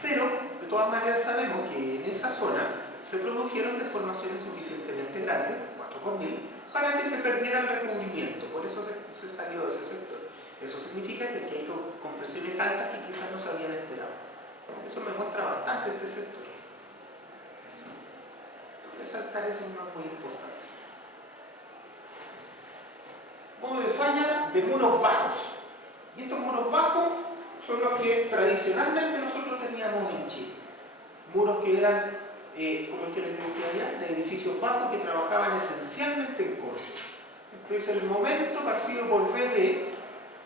Pero, de todas maneras, sabemos que en esa zona se produjeron deformaciones suficientemente grandes, 4 por 1000, para que se perdiera el recubrimiento. Por eso se salió de ese sector. Eso significa que aquí hay compresiones altas que quizás no se habían esperado. Eso me muestra bastante este sector. Resaltar eso es muy importante. Modo de falla de muros bajos. Y estos muros bajos son los que tradicionalmente nosotros teníamos en Chile. Muros que eran, como es que les digo allá, de edificios bajos que trabajaban esencialmente en corte. Entonces el momento partido por BD,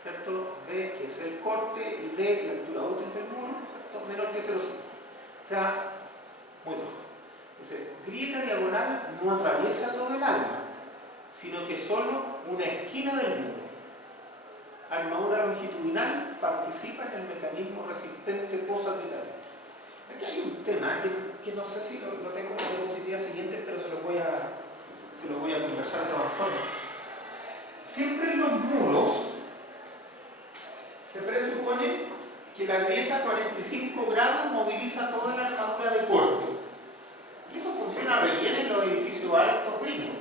¿cierto? B, que es el corte, y D, la altura útil del muro, ¿cierto? Menor que 0,5. O sea, muy bajo. Entonces, grieta diagonal no atraviesa todo el alma, sino que solo una esquina del muro. Armadura longitudinal participa en el mecanismo resistente post-agrietamiento. Aquí hay un tema que no sé si lo tengo en la diapositiva siguiente, pero se lo voy a conversar de todas formas. Siempre en los muros se presupone que la grieta a 45 grados moviliza toda la armadura de corte. Y eso funciona re bien en los edificios altos ricos,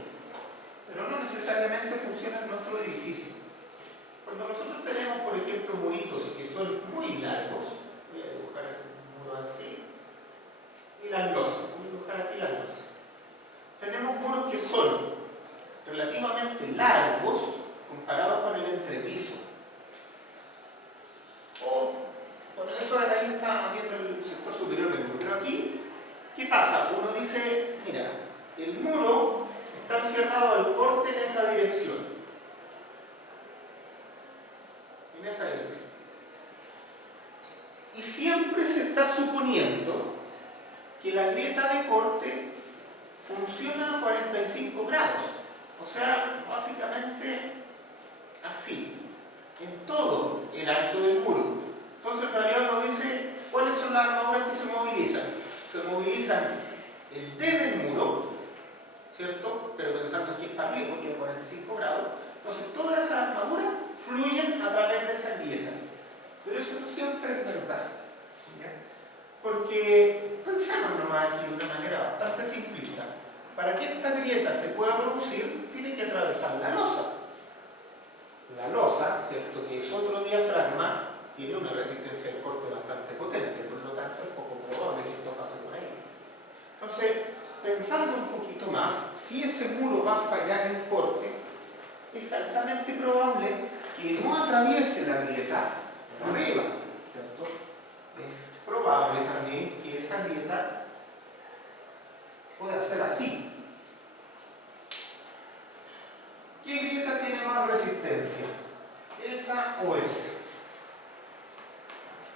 pero no necesariamente funciona en nuestro edificio. Cuando nosotros tenemos, por ejemplo, muritos que son muy largos, voy a dibujar un muro así, y las losas, voy a dibujar aquí las losas. Tenemos muros que son relativamente largos comparados con el entrepiso. Bueno, eso de ahí está viendo el sector superior del muro. Pero aquí, ¿qué pasa? Uno dice, mira, el muro está enfierrado al corte en esa dirección. En esa dirección. Y siempre se está suponiendo que la grieta de corte funciona a 45 grados. O sea, básicamente así, en todo el ancho del muro. Entonces, en realidad uno dice, ¿cuáles son las armaduras que se movilizan? Se movilizan el D del muro, ¿cierto? Pero pensando que es para arriba porque es 45 grados. Entonces, todas esas armaduras fluyen a través de esa grieta. Pero eso no siempre es verdad. ¿Ya? Porque pensamos nomás aquí de una manera bastante simplista. Para que esta grieta se pueda producir, tiene que atravesar la losa. La losa, ¿cierto?, que es otro diafragma, tiene una resistencia de corte bastante potente, por lo tanto es poco probable que esto pase por ahí. Entonces, pensando un poquito más, si ese muro va a fallar en corte, es altamente probable que no atraviese la grieta por arriba, ¿cierto? Es probable también que esa grieta pueda ser así. ¿Qué grieta tiene más resistencia? ¿Esa o esa?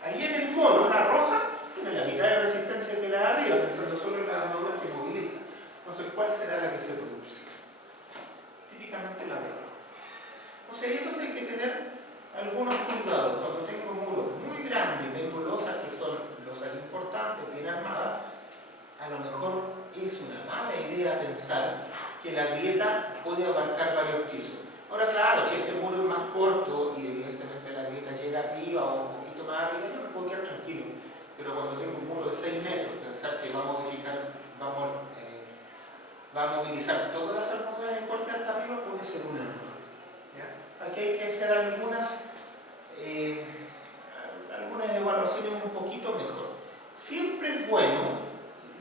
Ahí en el mono, la roja, tiene la mitad de resistencia que la de arriba, pensando solo en la armadura que moviliza. Entonces, ¿cuál será la que se produce? Típicamente la de abajo. Entonces, ahí es donde hay que tener algunos cuidados. Cuando tengo muros muy grandes y tengo losas que son losas importantes, bien armadas, a lo mejor es una mala idea pensar que la grieta puede abarcar varios pisos. Ahora, claro, si este muro es más corto y evidentemente la grieta llega arriba o un poquito más arriba, yo me puedo quedar tranquilo. Pero cuando tengo un muro de 6 metros, pensar que va a modificar, va a movilizar todas las armaduras de corte hasta arriba puede ser un error. Aquí hay que hacer algunas evaluaciones un poquito mejor. Siempre es bueno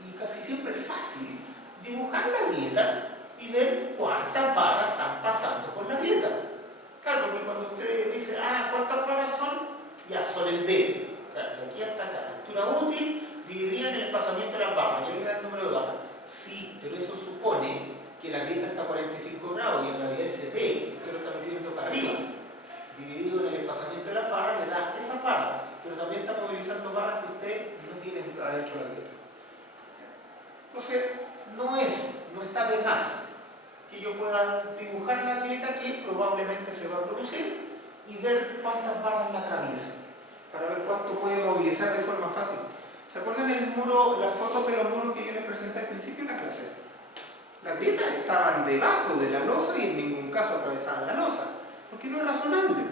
y casi siempre es fácil dibujar la grieta y ver cuántas barras están pasando por la grieta. Claro, porque cuando usted dice, ¿cuántas barras son? Ya, son el D. O sea, de aquí hasta acá. Lectura útil dividida en el espaciamiento de las barras. Ya llega el número de barras. Sí, pero eso supone que la grieta está a 45 grados y en realidad ese D, usted lo está metiendo para arriba. Dividido en el espaciamiento de las barras, le da esa barra, pero también está movilizando barras que usted no tiene adentro de la grieta. Entonces, no está de más que yo pueda dibujar la grieta que probablemente se va a producir y ver cuántas barras la atraviesan, para ver cuánto puede movilizar de forma fácil. ¿Se acuerdan el muro, las fotos de los muros que yo les presenté al principio de la clase? Las grietas estaban debajo de la losa y en ningún caso atravesaban la losa, porque no es razonable.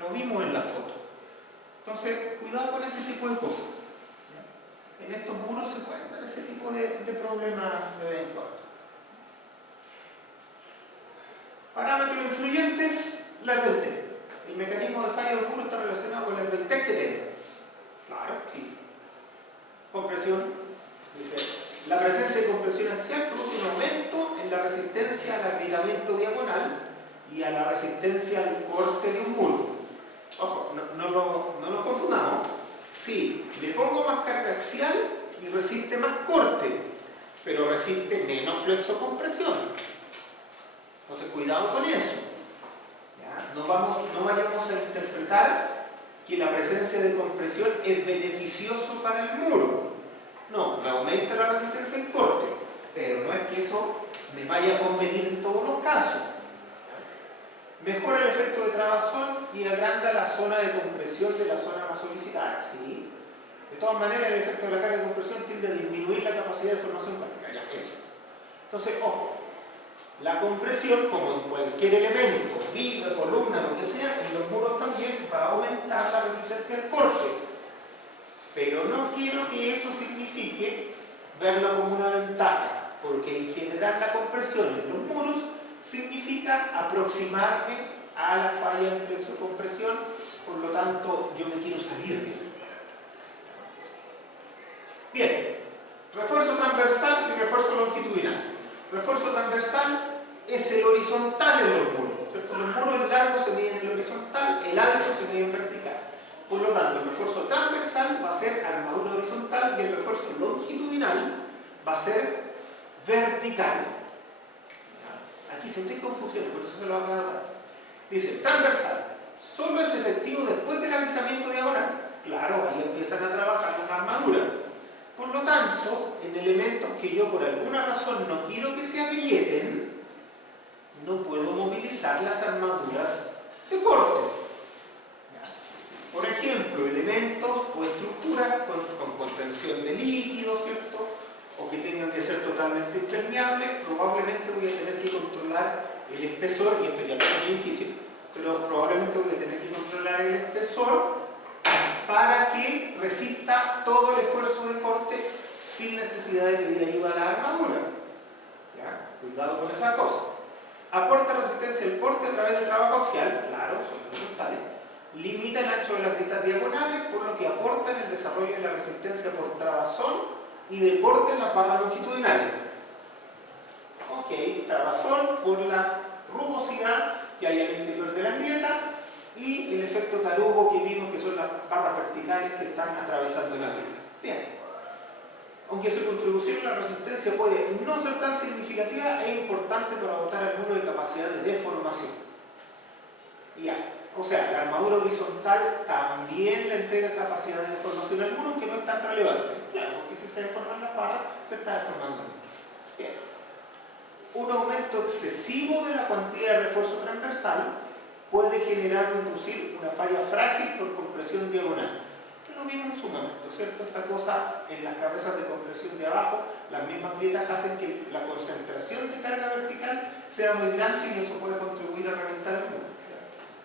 Lo vimos en la foto. Entonces, cuidado con ese tipo de cosas. En estos muros se pueden dar ese tipo de problemas de vez en cuando. Parámetros influyentes, la esbeltez. El mecanismo de falla del muro está relacionado con la esbeltez que tenga. Claro, sí. Compresión. Dice, la presencia de compresión axial produce un aumento en la resistencia al agrietamiento diagonal y a la resistencia al corte de un muro. Ojo, no lo confundamos. Sí, le pongo más carga axial y resiste más corte, pero resiste menos flexocompresión. Entonces, cuidado con eso. ¿Ya? No vayamos a interpretar que la presencia de compresión es beneficioso para el muro. No, me aumenta la resistencia en corte, pero no es que eso me vaya a convenir en todos los casos. Mejora el efecto de trabazón y agranda la zona de compresión de la zona más solicitada. ¿Sí? De todas maneras, el efecto de la carga de compresión tiende a disminuir la capacidad de formación particular. Ya, eso. Entonces, ojo, la compresión, como en cualquier elemento, viga, columna, lo que sea, en los muros también va a aumentar la resistencia al corte. Pero no quiero que eso signifique verlo como una ventaja, porque en general la compresión en los muros significa aproximarme a la falla en flexocompresión, por lo tanto yo me quiero salir de él. Bien, refuerzo transversal y refuerzo longitudinal. Refuerzo transversal es el horizontal en los muros, ¿cierto? Los muros largos se miden en el horizontal, el alto se mide en vertical. Por lo tanto, el refuerzo transversal va a ser armadura horizontal y el refuerzo longitudinal va a ser vertical. Aquí siempre hay confusión, por eso se lo voy a anotar. Dice, transversal, solo es efectivo después del agrietamiento diagonal. Claro, ahí empiezan a trabajar las armaduras. Por lo tanto, en elementos que yo por alguna razón no quiero que se agrieten, no puedo movilizar las armaduras de corte. Por ejemplo, elementos o estructuras con contención de líquido, ¿cierto? O que tengan que ser totalmente impermeables, probablemente voy a tener que controlar el espesor, y esto ya no es muy difícil, pero probablemente voy a tener que controlar el espesor para que resista todo el esfuerzo de corte sin necesidad de pedir ayuda a la armadura. ¿Ya? Cuidado con esa cosa. Aporta resistencia al corte a través del trabajo axial, claro, son horizontales. Limita el ancho de las grietas diagonales, por lo que aporta en el desarrollo de la resistencia por trabazón y de corte en las barras longitudinales. Ok, trabazón por la rugosidad que hay al interior de la grieta y el efecto tarugo que vimos, que son las barras verticales que están atravesando la grieta. Bien. Aunque su contribución a la resistencia puede no ser tan significativa, es importante para dotar al muro de capacidad de deformación. Ya. O sea, la armadura horizontal también le entrega capacidad de deformación al muro, aunque no es tan relevante. Claro, porque si se deforman las barras, se está deformando el muro. Bien. Un aumento excesivo de la cantidad de refuerzo transversal puede generar o inducir una falla frágil por compresión diagonal. Que lo vimos en su momento, ¿cierto? Esta cosa en las cabezas de compresión de abajo, las mismas grietas hacen que la concentración de carga vertical sea muy grande y eso puede contribuir a reventar el muro.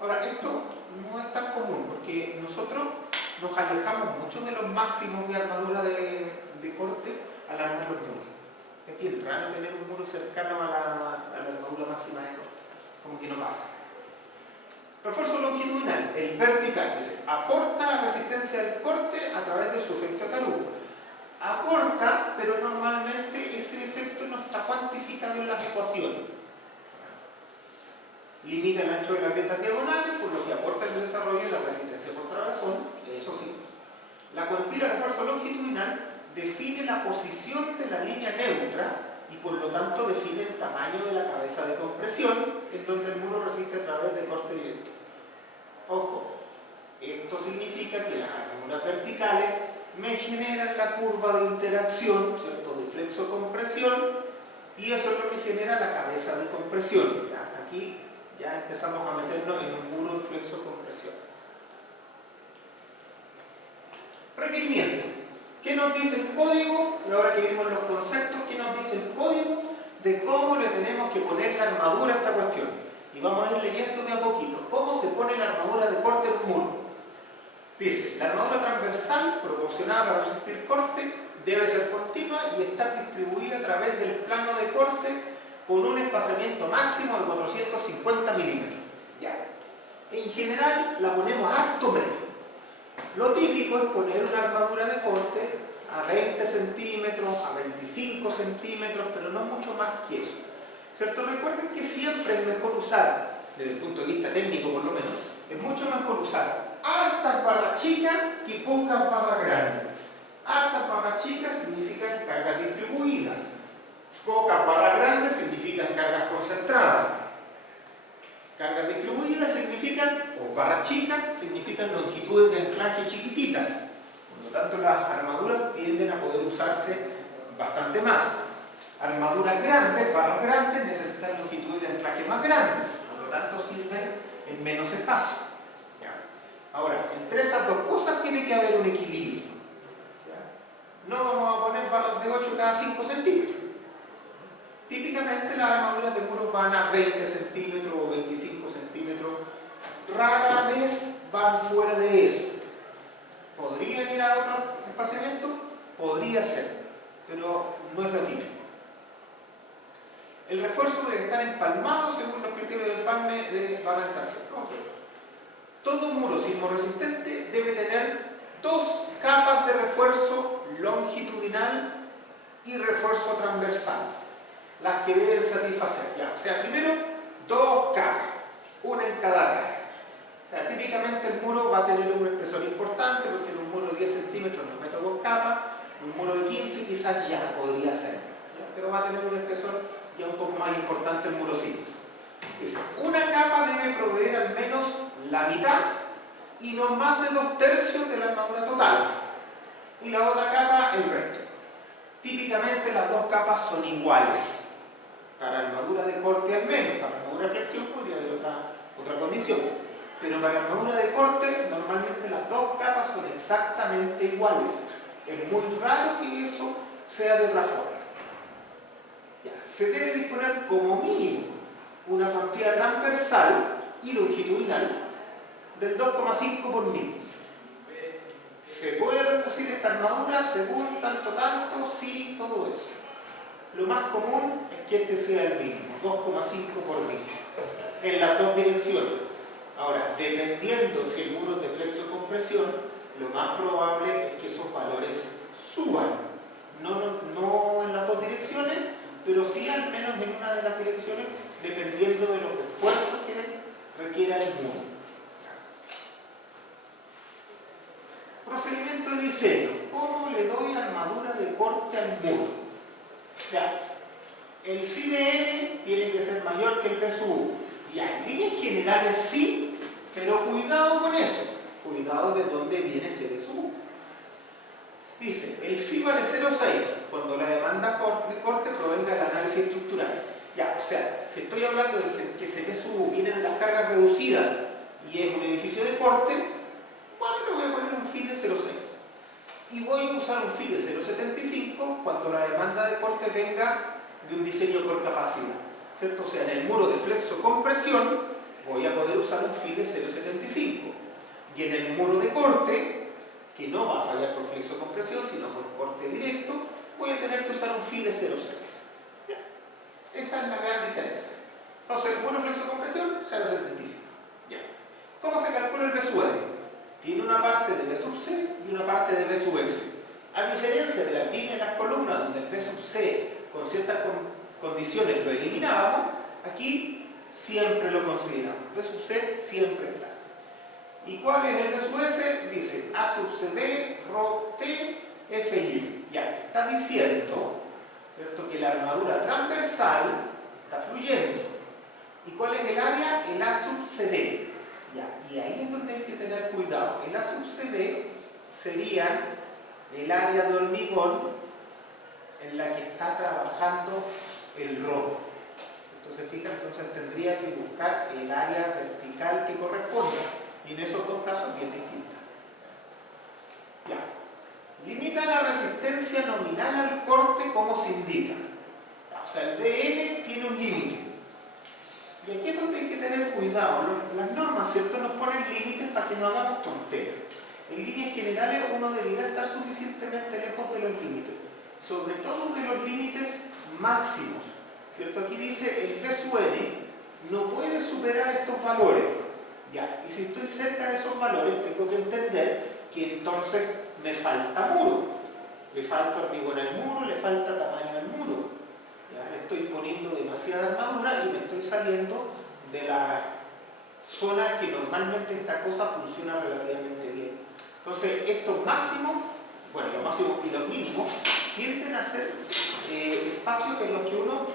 Ahora, esto no es tan común porque nosotros nos alejamos mucho de los máximos de armadura de corte al armar los muros. Es bien raro tener un muro cercano a la armadura máxima de corte, como que no pasa. Refuerzo longitudinal, el vertical, dice, aporta la resistencia del corte a través de su efecto tarugo. Aporta, pero normalmente ese efecto no está cuantificado en las ecuaciones. Limita el ancho de las grietas diagonales, por lo que aporta el desarrollo de la resistencia por trabazón, eso sí. La cuantía de refuerzo longitudinal define la posición de la línea neutra y por lo tanto define el tamaño de la cabeza de compresión en donde el muro resiste a través de corte directo. Ojo, esto significa que las armaduras verticales me generan la curva de interacción, ¿cierto?, de flexo-compresión, y eso es lo que genera la cabeza de compresión. ¿Ya? Aquí ya empezamos a meternos en un muro de flexo-compresión. Requerimiento. ¿Qué nos dice el código? Y ahora que vimos los conceptos, ¿qué nos dice el código de cómo le tenemos que poner la armadura a esta cuestión? Y vamos a ir leyendo de a poquito. ¿Cómo se pone la armadura de corte en un muro? Dice, la armadura transversal proporcionada para resistir corte debe ser continua y estar distribuida a través del plano de corte con un espaciamiento máximo de 450 milímetros. Ya. En general la ponemos harto medio. Lo típico es poner una armadura de corte a 20 centímetros, a 25 centímetros, pero no mucho más que eso. ¿Cierto? Recuerden que siempre es mejor usar, desde el punto de vista técnico por lo menos, es mucho mejor usar hartas barras chicas que pocas barras grandes. Hartas barras chicas significan cargas distribuidas. Pocas barras grandes significan cargas concentradas. Cargas distribuidas significan, o barras chicas, significan longitudes de anclaje chiquititas. Por lo tanto, las armaduras tienden a poder usarse bastante más. Armaduras grandes, barras grandes, necesitan longitudes de anclaje más grandes. Por lo tanto, sirven en menos espacio. ¿Ya? Ahora, entre esas dos cosas tiene que haber un equilibrio. ¿Ya? No vamos a poner barras de 8 cada 5 centímetros. Típicamente las armaduras de muros van a 20 centímetros o 25 centímetros. Rara vez van fuera de eso. ¿Podrían ir a otro espaciamiento? Podría ser, pero no es lo típico. El refuerzo debe estar empalmado según los criterios del PALME de barra de tracción. Todo muro sismorresistente debe tener dos capas de refuerzo longitudinal y refuerzo transversal, las que deben satisfacer. Ya. O sea, primero, dos capas, una en cada cara. O sea, típicamente el muro va a tener un espesor importante, porque en un muro de 10 centímetros no meto dos capas, en un muro de 15 quizás ya podría ser, ¿ya? Pero va a tener un espesor ya un poco más importante el muro sí. Dice, una capa debe proveer al menos la mitad y no más de 2/3 de la armadura total, y la otra capa el resto. Típicamente las dos capas son iguales. Para armadura de corte al menos, para armadura de flexión podría haber otra condición. Pero para armadura de corte, normalmente las dos capas son exactamente iguales. Es muy raro que eso sea de otra forma. Ya, se debe disponer como mínimo una cantidad transversal y longitudinal del 2,5 por 1000. decir esta armadura según tanto, sí, todo eso. Lo más común es que este sea el mínimo, 2,5 por mil, en las dos direcciones. Ahora, dependiendo si el muro es de flexo-compresión, lo más probable es que esos valores suban. No en las dos direcciones, pero sí al menos en una de las direcciones, dependiendo de los esfuerzos que requiera el muro. Procedimiento de diseño. ¿Cómo le doy armadura de corte al muro? Ya, el phi de n tiene que ser mayor que el P sub u. Ya, en líneas generales sí, pero cuidado con eso. Cuidado de dónde viene ese P sub u. Dice, el phi vale 0,6 cuando la demanda de corte provenga del análisis estructural. Ya, o sea, si estoy hablando de que ese P sub u viene de las cargas reducidas y es un edificio de corte, bueno, le voy a poner un phi de 0,6. Y voy a usar un phi de 0,75 cuando la demanda de corte venga de un diseño por capacidad, ¿cierto? O sea, en el muro de flexo-compresión voy a poder usar un phi de 0,75. Y en el muro de corte, que no va a fallar por flexo-compresión, sino por corte directo, voy a tener que usar un phi de 0,6. Esa es la gran diferencia. Entonces, el muro de flexo-compresión, 0,75. ¿Cómo se calcula el B sub n? Tiene una parte de B sub C y una parte de B sub S. A diferencia de las líneas de las columnas, donde el B sub C con ciertas condiciones lo eliminábamos, aquí siempre lo consideramos. B sub C siempre está. ¿Y cuál es el B sub S? Dice A sub CB, Rho T, F y ya, está diciendo, ¿cierto?, que la armadura transversal está fluyendo. ¿Y cuál es el área? El A sub CD. Ya, y ahí es donde hay que tener cuidado. El A sub CD sería el área de hormigón en la que está trabajando el robo. Entonces, fíjate, entonces tendría que buscar el área vertical que corresponda. Y en esos dos casos bien distintas. Ya. Limita la resistencia nominal al corte como se indica. O sea, el BN tiene un límite. Y aquí es donde hay que tener cuidado. Las normas, ¿cierto?, nos ponen límites para que no hagamos tonteras. En líneas generales uno debería estar suficientemente lejos de los límites. Sobre todo de los límites máximos, ¿cierto? Aquí dice el P sub n no puede superar estos valores. Ya, y si estoy cerca de esos valores, tengo que entender que entonces me falta muro. Le falta hormigón al muro, le falta tamaño al muro. Ya, le estoy poniendo demasiada armadura y me estoy saliendo de la zona que normalmente esta cosa funciona relativamente bien. Entonces, estos máximos, bueno, los máximos y los mínimos, tienden a ser espacios en los que uno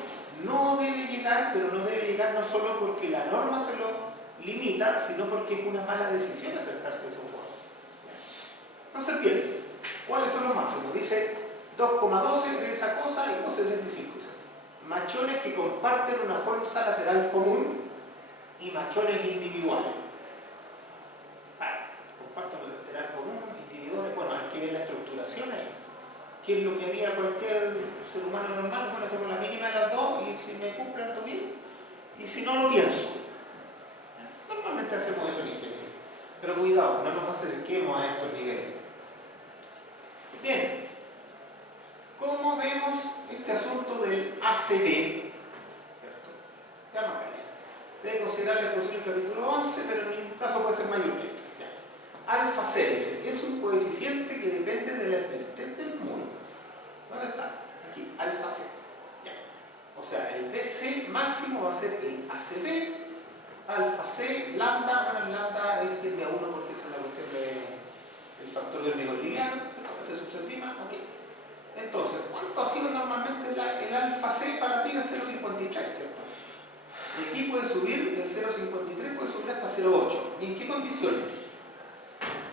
no debe llegar, pero no debe llegar no solo porque la norma se lo limita, sino porque es una mala decisión acercarse a esos bordes. Entonces, bien, ¿cuáles son los máximos? Dice 2,12 de esa cosa y 2,65. Machones que comparten una fuerza lateral común y machones individuales. Comparten una lateral común, individuales, bueno, hay que ver la estructuración ahí. ¿Qué es lo que haría cualquier ser humano normal? Bueno, tengo la mínima de las dos y si me cumplen, todo bien. Y si no, lo pienso. Normalmente hacemos eso en ingeniería. Pero cuidado, no nos acerquemos a estos niveles. Bien, ¿cómo vemos este asunto del ACB? Ya no aparece. Debe considerar la exposición del capítulo 11, pero en ningún caso puede ser mayor que esto. Ya. Alfa C es un coeficiente que depende de la vertiente del muro. ¿Dónde está? Aquí, alfa C. Ya. O sea, el BC máximo va a ser el ACB. Alfa C, lambda, bueno, el lambda tiende a 1 porque esa es la cuestión del factor de hormigón lineal, F sub C prima, ok. Entonces, ¿cuánto ha sido normalmente el alfa C para ti? De 0,53, ¿cierto? Y aquí puede subir de 0,53, puede subir hasta 0,8. ¿Y en qué condiciones?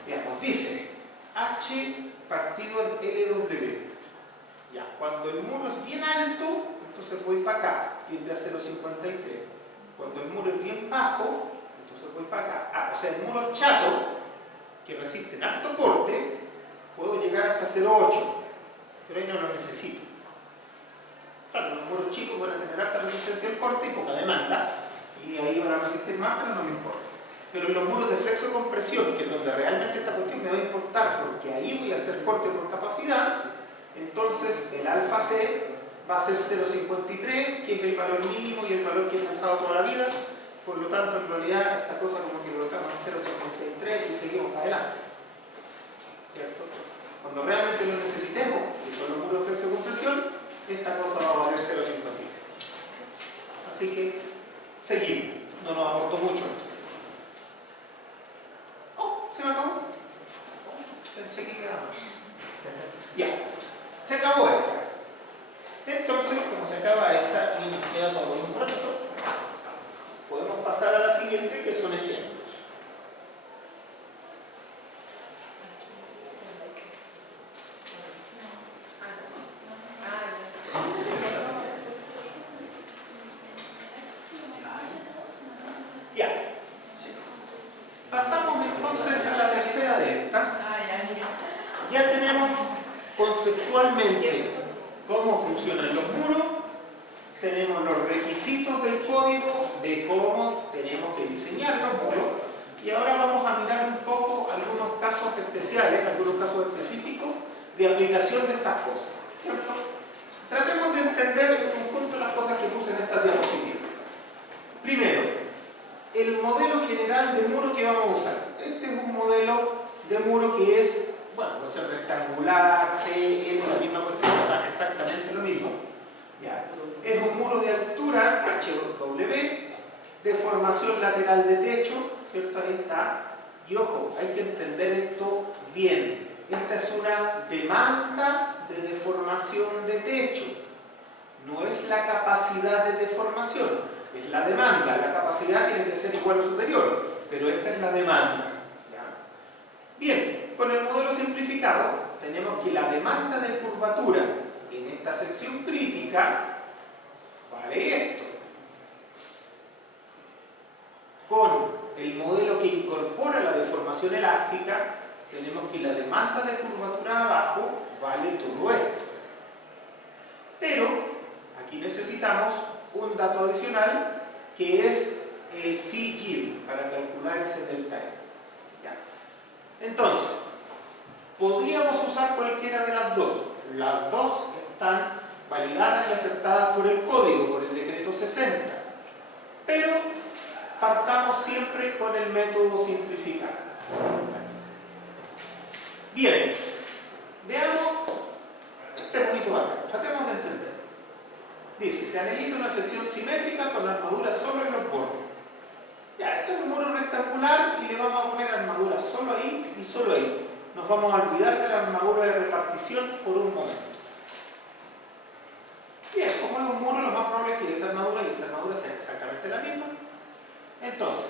Digamos, dice H partido en LW. Ya, cuando el muro es bien alto, entonces voy para acá, tiende a 0,53. Cuando el muro es bien bajo, entonces voy para acá. O sea, el muro chato, que resiste en alto corte, puedo llegar hasta 0,8, pero ahí no lo necesito. Claro, los muros chicos van a tener alta resistencia al corte y poca demanda, y ahí van a resistir más, pero no me importa. Pero en los muros de flexo-compresión, que es donde realmente esta cuestión me va a importar, porque ahí voy a hacer corte por capacidad, entonces el alfa C va a ser 0,53, que es el valor mínimo y el valor que hemos usado toda la vida. Por lo tanto, en realidad, esta cosa como que lo dejamos en 0,53 y seguimos para adelante. ¿Cierto? Cuando realmente lo necesitemos, y son los muros de flexo-compresión, esta cosa va a valer 0,53. Así que, seguimos. No nos aportó mucho. Oh, se me acabó. Pensé que quedaba. Ya, se acabó esta. Entonces, como se acaba esta y nos queda todo en un rato, podemos pasar a la siguiente, que son ejemplos. Ya. Pasamos entonces a la tercera de esta. Ya tenemos conceptualmente cómo funcionan los muros, tenemos los requisitos del código de cómo tenemos que diseñar los muros, y ahora vamos a mirar un poco algunos casos especiales, algunos casos específicos de aplicación de estas cosas, ¿cierto? Tratemos de entender en conjunto las cosas que puse en esta diapositiva. Primero, el modelo general de muro que vamos a usar. Este es un modelo de muro que es, bueno, puede ser rectangular, T, N, la misma cuestión, exactamente lo mismo. ¿Ya? Es un muro de altura, HW, de formación lateral de techo, ¿cierto? Ahí está. Y ojo, hay que entender esto bien. Esta es una demanda de deformación de techo. No es la capacidad de deformación, es la demanda. La capacidad tiene que ser igual o superior, pero esta es la demanda. ¿Ya? Bien, con el modelo simplificado tenemos que la demanda de curvatura en esta sección crítica vale esto. Con el modelo que incorpora la deformación elástica, tenemos que la demanda de curvatura abajo vale todo esto. Pero aquí necesitamos un dato adicional que es el phi yield para calcular ese delta E. Ya. Entonces, podríamos usar cualquiera de las dos. Las dos están validadas y aceptadas por el código, por el decreto 60. Pero partamos siempre con el método simplificado. Bien, veamos este bonito acá. Tratemos de entender. Dice, se analiza una sección simétrica con armadura solo en los bordes. Ya, esto es un muro rectangular y le vamos a poner armadura solo ahí y solo ahí. Nos vamos a olvidar de la armadura de repartición por un momento. Bien, como es un muro, lo más probable es que esa armadura y esa armadura sean exactamente la misma. Entonces,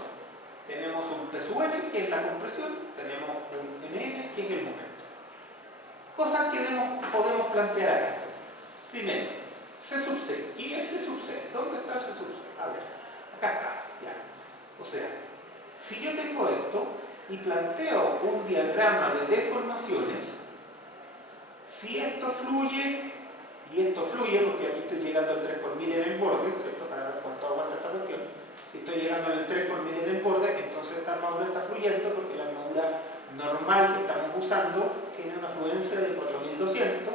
tenemos un P sub n, que es la compresión, tenemos un Mn, que es el momento. Cosas que podemos plantear acá. Primero, C sub C. ¿Qué es C sub C? ¿Dónde está el C sub C? A ver, acá está, ya. O sea, si yo tengo esto y planteo un diagrama de deformaciones, si esto fluye y esto fluye, porque aquí estoy llegando al 3 por mil en el borde, ¿cierto? Para ver cuánto aguanta esta cuestión. Si estoy llegando al 3 por mil en el borde, entonces esta armadura está fluyendo porque la armadura normal que estamos usando tiene una fluencia de 4200.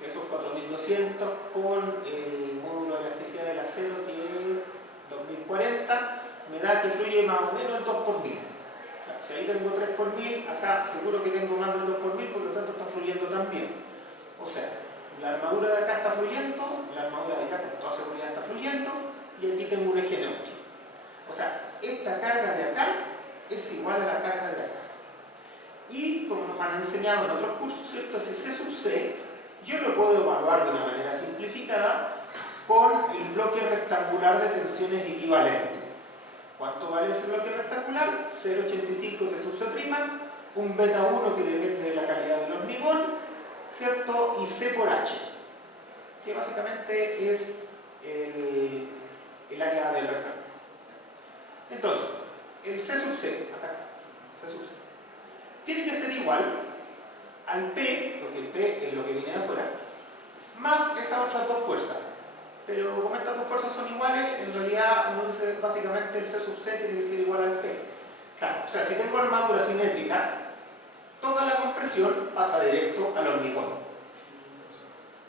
Esos 4200 con el módulo de elasticidad del acero que es 2040 me da que fluye más o menos el 2 por 1000. O sea, si ahí tengo 3 por 1000, acá seguro que tengo más del 2 por 1000, por lo tanto está fluyendo también. O sea, la armadura de acá está fluyendo, la armadura de acá con toda seguridad está fluyendo, y aquí tengo un eje neutro. O sea, esta carga de acá es igual a la carga de acá. Y como nos han enseñado en otros cursos, ¿cierto? Ese C sub C yo lo puedo evaluar de una manera simplificada con el bloque rectangular de tensiones equivalentes. ¿Cuánto vale ese bloque rectangular? 0,85 C sub C', un beta 1 que depende de la calidad del hormigón, ¿cierto? Y C por H, que básicamente es el área del rectángulo. Entonces, el C sub C, acá, C sub C, tiene que ser igual al P, porque el P es lo que viene de afuera, más esas otras dos fuerzas. Pero como estas dos fuerzas son iguales, en realidad uno dice básicamente el C sub C tiene que ser igual al P. Claro, o sea, si tengo armadura simétrica, toda la compresión pasa directo al hormigón.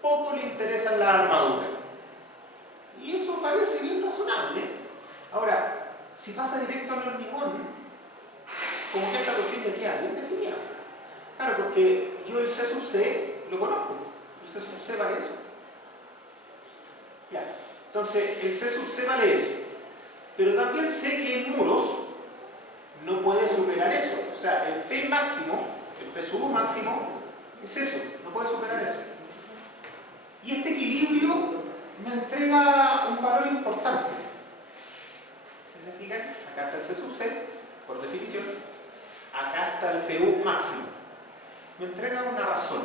Poco le interesa la armadura. Y eso parece bien razonable. Ahora, si pasa directo al hormigón, como que esta cuestión ya queda bien definida. Claro, porque yo el C sub C lo conozco. El C sub C vale eso. Ya. Entonces, el C sub C vale eso. Pero también sé que en muros no puede superar eso. O sea, el P máximo, el P sub máximo, es eso. No puede superar eso. Y este equilibrio me entrega un valor importante. ¿Sí se fijan? Acá está el C sub C, por definición. Acá está el PU máximo. Me entrega una razón.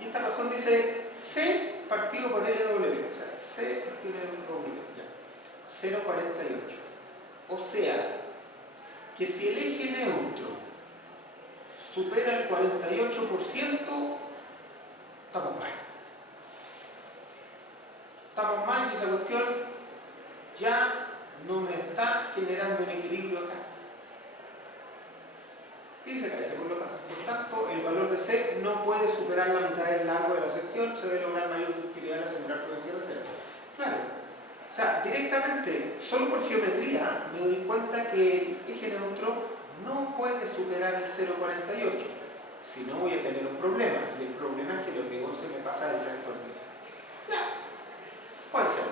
Y esta razón dice C partido por LW. O sea, C partido por LW. 0,48. O sea, que si el eje neutro supera el 48%, estamos mal. Estamos mal y esa cuestión ya no me está generando un equilibrio acá. ¿Qué dice acá? Por tanto, el valor de C no puede superar la mitad del largo de la sección, se debe lograr mayor utilidad al asegurar progresiva de C. Claro. O sea, directamente, solo por geometría, me doy cuenta que el eje neutro no puede superar el 0,48. Si no, voy a tener un problema. Y el problema es que el hormigón se me pasa del recto al medio. Ya. Puede ser.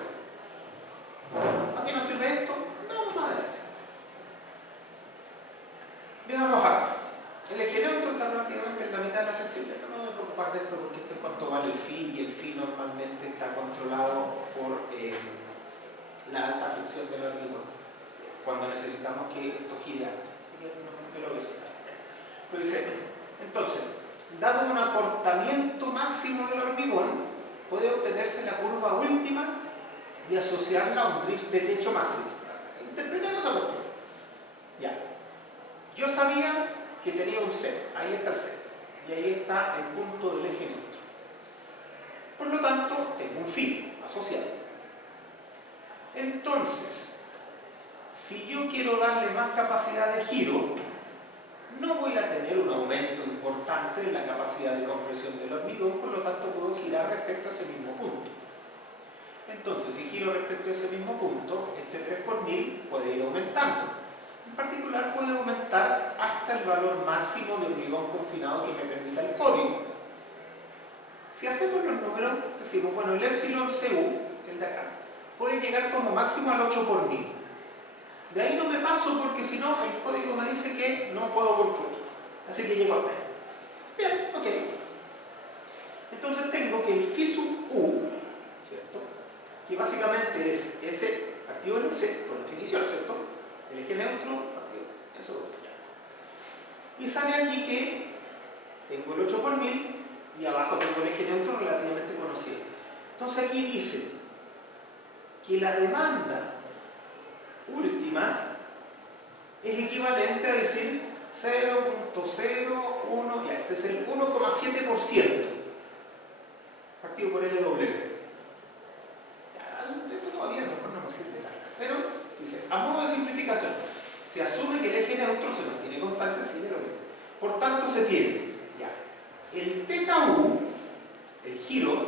¿A qué nos sirve esto? No, más adelante. Veamos acá. El eje neutro está prácticamente en la mitad de la sección. No me voy a preocupar de esto porque esto es cuánto vale el phi, y el phi normalmente está controlado por la alta flexión del hormigón cuando necesitamos que esto gire alto. Así que no lo voy a citar. Pero dice, entonces, dado un acortamiento máximo del hormigón, puede obtenerse la curva última y asociarla a un drift de techo máximo. Interpretemos esa cuestión. Ya. Yo sabía que tenía un C, ahí está el C, y ahí está el punto del eje neutro. Por lo tanto, tengo un phi asociado. Entonces, si yo quiero darle más capacidad de giro, no voy a tener un aumento importante de la capacidad de compresión del hormigón, por lo tanto puedo girar respecto a ese mismo punto. Entonces, si giro respecto a ese mismo punto, este 3 por 1000 puede ir aumentando. En particular, puede aumentar hasta el valor máximo de hormigón confinado que me permita el código. Si hacemos los números, decimos, bueno, el epsilon CU, el de acá, puede llegar como máximo al 8 por 1000. De ahí no me paso porque si no, el código me dice que no puedo construir. Así que llego hasta ahí. Bien, ok. Entonces tengo que el phi sub U, ¿cierto? Que básicamente es S partido en S, por definición, ¿cierto? El eje neutro, partido, eso ya. Y sale aquí que tengo el 8 por 1000 y abajo tengo el eje neutro relativamente conocido. Entonces aquí dice que la demanda última es equivalente a decir 0.01, ya, este es el 1,7% partido por LW. Ya, esto todavía mejor no me sirve tanto, pero dice, a modo de simplificación, se asume que el eje neutro se mantiene constante, sigue lo mismo. Por tanto, se tiene ya el θ u, el giro,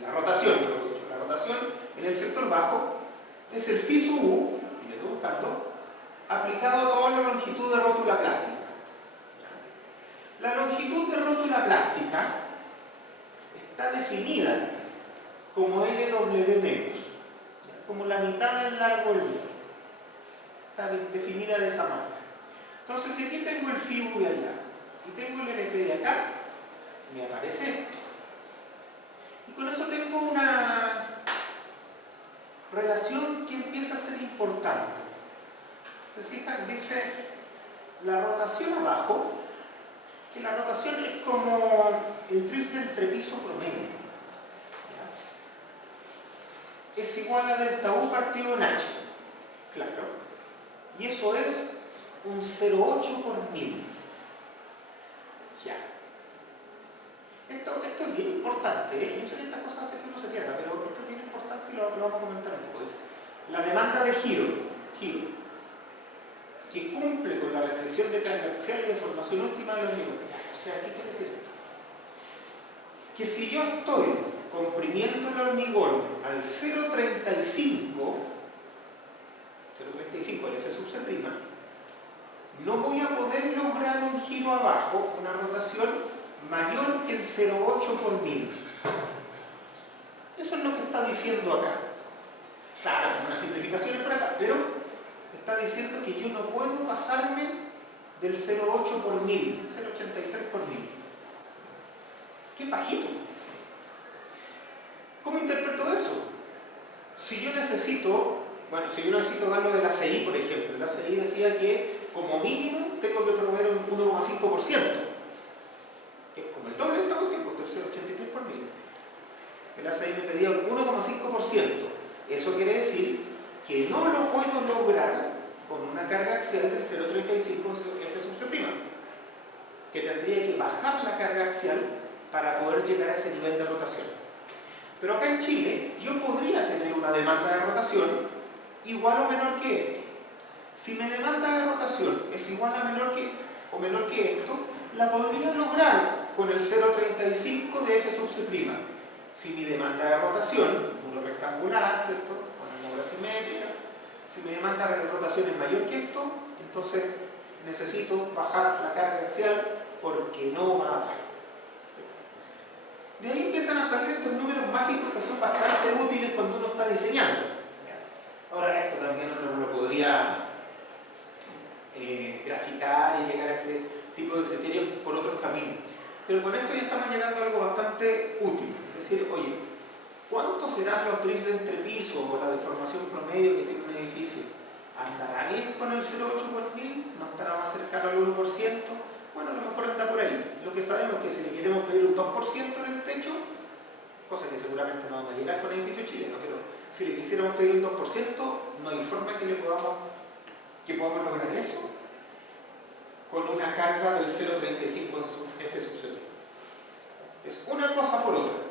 la rotación, la rotación en el sector bajo, es el phi sub u, y le estoy buscando, aplicado a toda la longitud de rótula plástica. La longitud de rótula plástica está definida como LW menos, como la mitad del largo del hilo. Está definida de esa manera. Entonces, si aquí tengo el phi u de allá y tengo el LP de acá, me aparece esto. Y con eso tengo una relación que empieza a ser importante. ¿Se fijan? Dice la rotación abajo, que la rotación es como el drift del trepiso promedio. ¿Ya? Es igual a delta U partido en H. Claro. Y eso es un 0,8 por 1000. Ya. Esto es bien importante, ¿eh? Yo sé que estas cosas hacen que uno se pierda, pero esto es bien importante y lo vamos a comentar un poco. La demanda de giro, que cumple expresión de carga axial y deformación última del hormigón. O sea, ¿qué quiere decir esto? Que si yo estoy comprimiendo el hormigón al 0,35, el F sub C', no voy a poder lograr un giro abajo, una rotación mayor que el 0,8 por mil. Eso es lo que está diciendo acá. Claro, con unas simplificaciones por acá, pero está diciendo que yo no puedo pasarme del 0,8 por mil, 0,83 por mil. ¡Qué bajito! ¿Cómo interpreto eso? Si yo necesito darlo del ACI, por ejemplo, el ACI decía que como mínimo tengo que proveer un 1,5%, que es como el doble de esta cuestión, porque es 0,83 por mil. El ACI me pedía un 1,5%. Eso quiere decir que no lo puedo lograr con una carga axial del 0,35 F sub C', que tendría que bajar la carga axial para poder llegar a ese nivel de rotación. Pero acá en Chile yo podría tener una demanda de rotación igual o menor que esto. Si mi demanda de rotación es igual a menor que esto, la podría lograr con el 0,35 de F sub C'. Si mi demanda de rotación, puro rectangular, ¿cierto? Con la simétrica, si mi demanda de rotación es mayor que esto, entonces necesito bajar la carga axial porque no va a dar. De ahí empiezan a salir estos números mágicos que son bastante útiles cuando uno está diseñando. Ahora esto también uno lo podría graficar y llegar a este tipo de criterios por otros caminos. Pero con esto ya estamos llegando a algo bastante útil. Es decir, oye, ¿cuánto serán los drifts de entrepiso o la deformación promedio que tiene un edificio? ¿Andará bien con el 0,8 por mil? ¿No estará más cercano al 1%? Bueno, a lo mejor anda por ahí. Lo que sabemos es que si le queremos pedir un 2% en el techo, cosa que seguramente no vamos a llegar con edificios chilenos, pero si le quisiéramos pedir un 2%, no hay forma que podamos lograr eso con una carga del 0,35 F sub C. Es una cosa por otra.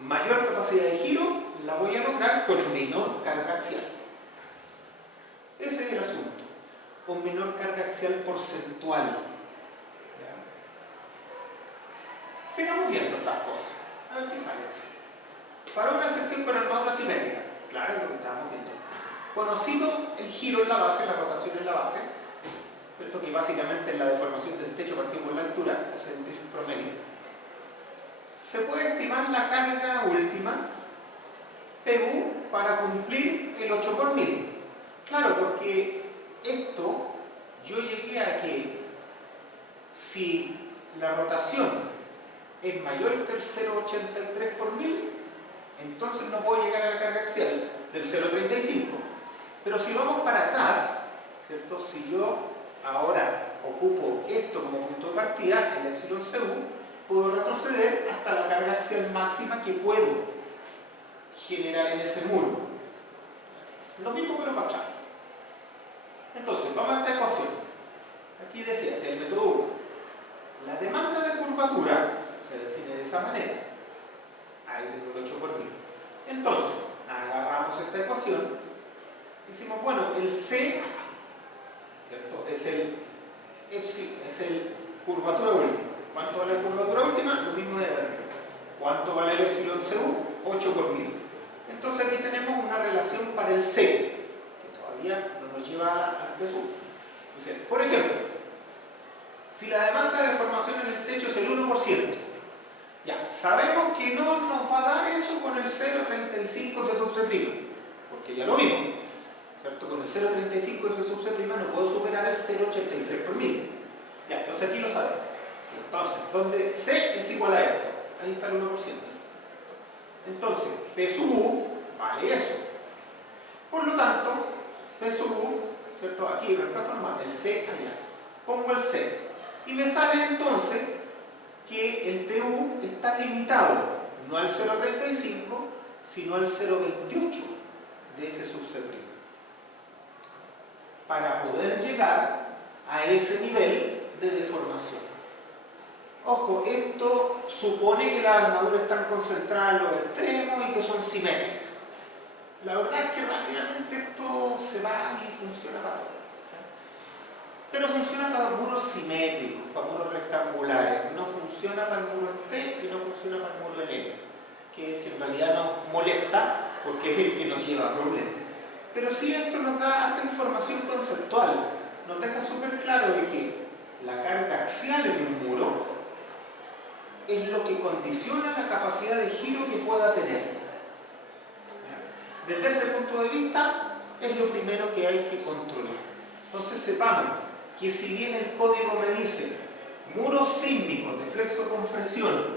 Mayor capacidad de giro la voy a lograr con menor carga axial. Ese es el asunto. Con menor carga axial porcentual. Sigamos viendo estas cosas. A ver qué sale así. Para una sección con armadura simétrica, claro, es lo que estábamos viendo. Conocido el giro en la base, la rotación en la base, esto que básicamente es la deformación del techo partido por la altura, es el drift promedio. Se puede estimar la carga última, PU, para cumplir el 8 por mil. Claro, porque esto, yo llegué a que si la rotación es mayor que el 0,83 por mil, entonces no puedo llegar a la carga axial del 0,35. Pero si vamos para atrás, ¿cierto? Si yo ahora ocupo esto como punto de partida, el epsilon CU, puedo retroceder hasta la carga axial máxima que puedo generar en ese muro. Lo mismo pero para atrás. Entonces, vamos a esta ecuación. Aquí decía, este es el método 1. La demanda de curvatura se define de esa manera. Ahí tengo el 8 por mil. Entonces, agarramos esta ecuación. Decimos, bueno, el C, ¿cierto? Es el curvatura última. ¿Cuánto vale la curvatura última? Lo mismo de arriba. ¿Cuánto vale el epsilon CU? 8 por mil. Entonces aquí tenemos una relación para el C, que todavía no nos lleva al P1. Dice, por ejemplo, si la demanda de deformación en el techo es el 1%, ya, sabemos que no nos va a dar eso con el 0,35 F sub C', porque ya lo vimos, ¿cierto? Con el 0,35 F sub C' no puedo superar el 0,83 por mil. Ya, entonces aquí lo sabemos. Entonces, donde C es igual a esto, ahí está el 1%. Entonces, P sub U vale eso. Por lo tanto, P sub U, ¿cierto? Aquí reemplazo nomás el C allá. Pongo el C. Y me sale entonces que el PU está limitado no al 0,35, sino al 0,28 de F sub C'. Para poder llegar a ese nivel de deformación. Ojo, esto supone que las armaduras están concentradas en los extremos y que son simétricas. La verdad es que rápidamente esto se va y funciona para todo. Pero funciona para muros simétricos, para muros rectangulares. No funciona para el muro T y no funciona para el muro L, que en realidad nos molesta porque es el que nos lleva a problemas. Pero sí, esto nos da hasta información conceptual. Nos deja súper claro de que la carga axial en un muro es lo que condiciona la capacidad de giro que pueda tener. Desde ese punto de vista, es lo primero que hay que controlar. Entonces sepamos que si bien el código me dice muros sísmicos de flexo-compresión,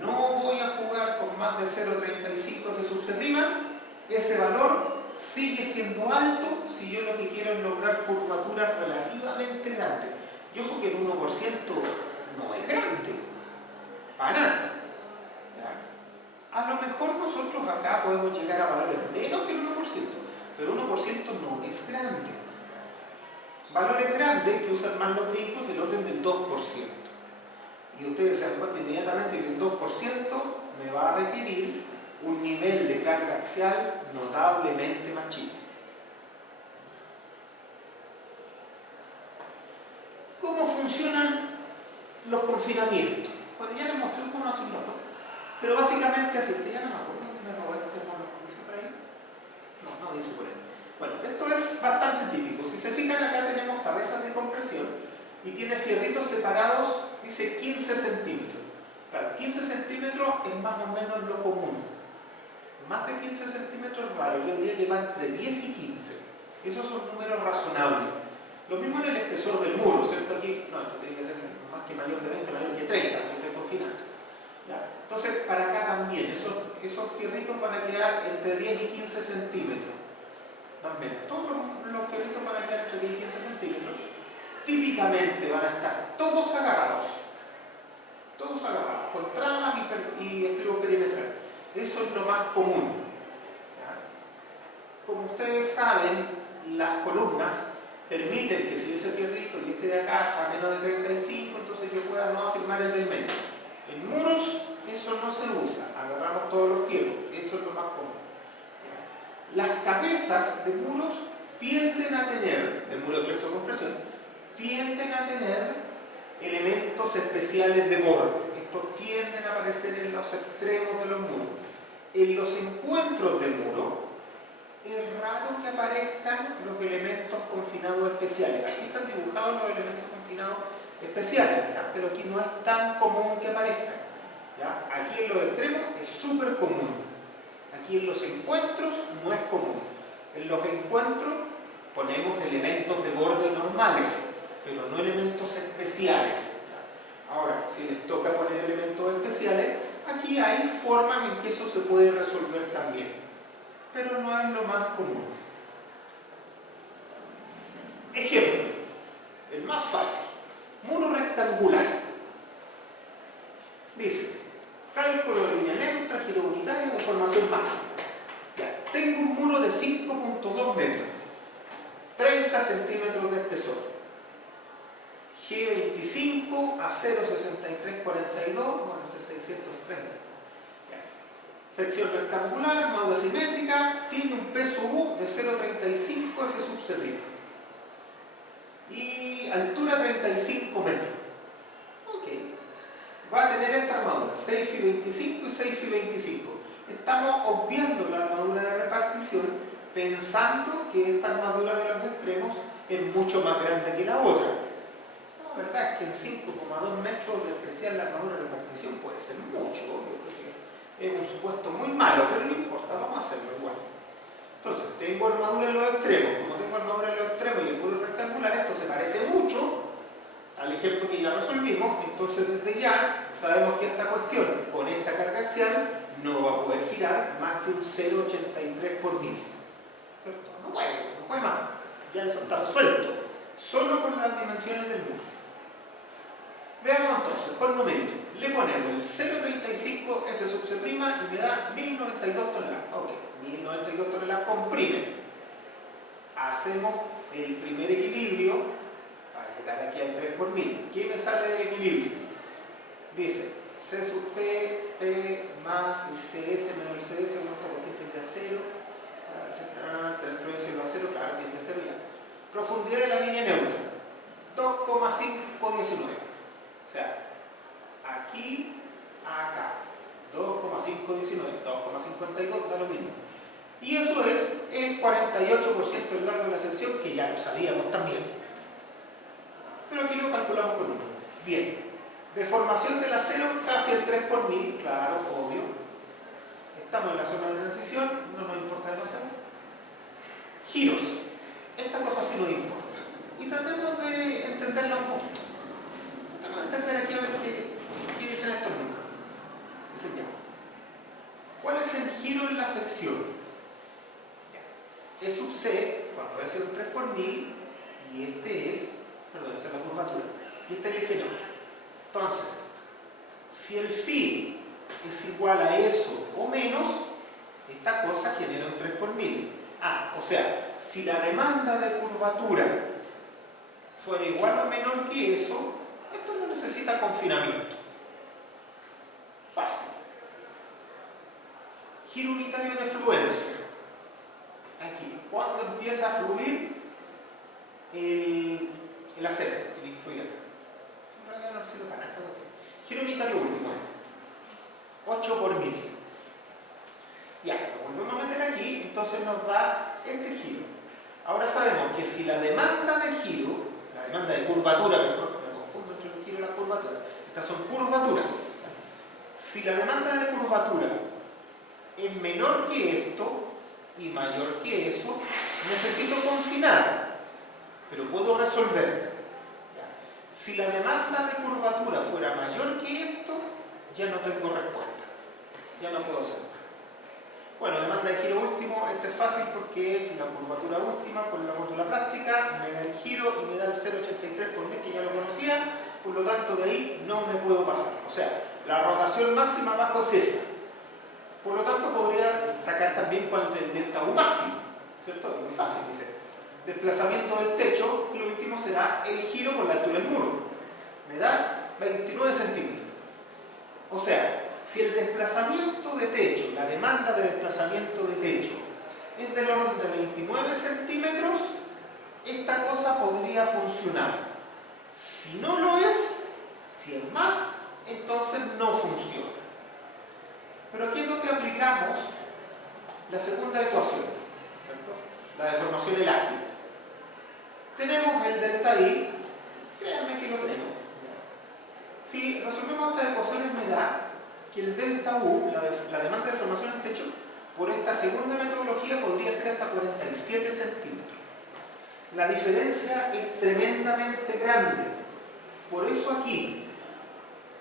no voy a jugar con más de 0,35 F sub C', ese valor sigue siendo alto si yo lo que quiero es lograr curvaturas relativamente grandes. Y ojo que el 1% no es grande, para nada. A lo mejor nosotros acá podemos llegar a valores menos que el 1%, pero 1% no es grande. Valores grandes que usan más los gringos del orden del 2%. Y ustedes se dan cuenta inmediatamente que el 2% me va a requerir un nivel de carga axial notablemente más chico. ¿Cómo funcionan los confinamientos? Bueno, ya les mostré uno hace un rato, pero básicamente así, ya no me acuerdo que me robó este mono, ¿dice por ahí? No, no dice por ahí. Bueno, esto es bastante típico. Si se fijan, acá tenemos cabezas de compresión y tiene fierritos separados, dice 15 centímetros. Claro, 15 centímetros es más o menos lo común. Más de 15 centímetros es raro, yo diría que va entre 10 y 15. Esos son números razonables. Lo mismo en el espesor del muro, ¿cierto? Aquí, no, esto tiene que ser más que mayor de 20, mayor que 30, que estoy confinando. ¿Ya? Entonces, para acá también, esos fierritos van a quedar entre 10 y 15 centímetros. Más o menos. Todos los fierritos van a quedar entre 10 y 15 centímetros. Típicamente van a estar todos agarrados, con tramas y estribo perimetral. Eso es lo más común. ¿Ya? Como ustedes saben, las columnas permiten que si ese fierrito y este de acá está a menos de 35, entonces yo pueda no afirmar el del medio. En muros eso no se usa, agarramos todos los fierros, eso es lo más común. Las cabezas de muros tienden a tener, del muro de flexo-compresión, tienden a tener elementos especiales de borde. Estos tienden a aparecer en los extremos de los muros. En los encuentros del muro, es raro que aparezcan los elementos confinados especiales. Aquí están dibujados los elementos confinados especiales, ¿ya? Pero aquí no es tan común que aparezcan. ¿Ya? Aquí en los extremos es súper común. Aquí en los encuentros no es común. En los encuentros ponemos elementos de borde normales, pero no elementos especiales. ¿Ya? Ahora, si les toca poner elementos especiales, aquí hay formas en que eso se puede resolver también, pero no es lo más común. Ejemplo, el más fácil, muro rectangular. Dice, cálculo de línea neutra, giro unitario, deformación máxima. Ya, tengo un muro de 5.2 metros, 30 centímetros de espesor. G25 a 0,6342, bueno, es 630. Sección rectangular, armadura simétrica, tiene un peso U de 0,35 F sub C'. Y altura 35 metros. Ok. Va a tener esta armadura, 6 Fi 25 y 6 Fi 25. Estamos obviando la armadura de repartición pensando que esta armadura de los extremos es mucho más grande que la otra. La verdad es que en 5,2 metros de despreciar la armadura de repartición puede ser mucho, obvio. Es un supuesto muy malo, pero no importa, vamos a hacerlo igual. Entonces, tengo armadura en los extremos. Como tengo armadura en los extremos y el muro rectangular, esto se parece mucho al ejemplo que ya resolvimos. Entonces, desde ya sabemos que esta cuestión, con esta carga axial, no va a poder girar más que un 0,83 por mil. ¿Cierto? No puede más. Ya eso está resuelto. Solo con las dimensiones del muro. Veamos entonces, por numerito, le ponemos el 0,35 F sub C' y me da 1092 toneladas. Ok, 1092 toneladas comprime. Hacemos el primer equilibrio para llegar aquí al 3 por 1000. ¿Qué me sale del equilibrio? Dice C sub P, P más el TS menos el CS, esta cuestión tiende a 0. La transferencia va a 0, claro, tiende a 0 ya. Profundidad de la línea neutra. 48% del largo de la sección, que ya lo sabíamos también. Pero aquí lo calculamos con 1. Bien, deformación del acero casi el 3 por 1000, claro, obvio. Estamos en la zona de transición, no nos importa demasiado. Giros, esta cosa sí nos importa. Y tratemos de entenderla un poquito. Tratemos de entender aquí a ver qué dicen estos números. Dicen ya. ¿Cuál es el giro en la sección? E sub C, cuando va a ser un 3 por 1000, y este es, perdón, esa es la curvatura, y este es el eje neutro. Entonces, si el phi es igual a eso o menos, esta cosa genera un 3 por 1000. O sea, si la demanda de curvatura fuera igual o menor que eso, esto no necesita confinamiento. Fácil. Giro unitario de fluencia. Aquí, cuando empieza a fluir el acero, tiene que fluir acá. En realidad no sirve para nada. Giro unitario último, 8 por 1000. Ya, lo volvemos a meter aquí, entonces nos da este giro. Ahora sabemos que si la demanda de giro, la demanda de curvatura, perdón, me confundo entre el giro y la curvatura, estas son curvaturas. Si la demanda de curvatura es menor que esto y mayor que eso, necesito confinar, pero puedo resolver. Si la demanda de curvatura fuera mayor que esto, ya no tengo respuesta, ya no puedo hacer. Bueno, demanda de giro último, este es fácil porque es la curvatura última por la módula plástica, me da el giro y me da el 0,83 por 1000, que ya lo conocía, por lo tanto de ahí no me puedo pasar. O sea, la rotación máxima abajo es esa. Por lo tanto, podría sacar también cuál es el delta U máximo, ¿cierto? Es muy fácil, dice. Desplazamiento del techo, y lo último será el giro por la altura del muro. Me da 29 centímetros. O sea, si el desplazamiento de techo, la demanda de desplazamiento de techo es del orden de 29 centímetros, esta cosa podría funcionar. Si no lo es, si es más, entonces no funciona. Pero aquí es donde aplicamos la segunda ecuación, ¿cierto? La deformación elástica. Tenemos el delta I, créanme que lo tenemos. Si resolvemos estas ecuaciones me da que el delta U, la demanda de deformación en techo, por esta segunda metodología podría ser hasta 47 centímetros. La diferencia es tremendamente grande. Por eso aquí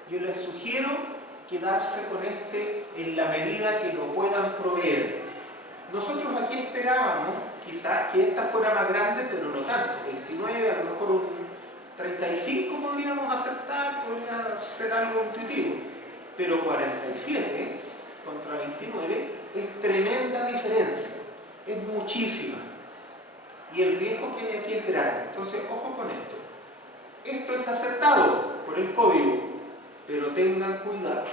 yo les sugiero quedarse con este en la medida que lo puedan proveer. Nosotros aquí esperábamos quizás que esta fuera más grande, pero no tanto. 29, a lo mejor un 35 podríamos aceptar, podría ser algo intuitivo. Pero 47 contra 29 es tremenda diferencia, es muchísima. Y el riesgo que hay aquí es grande. Entonces, ojo con esto. Esto es aceptado por el código, pero tengan cuidado.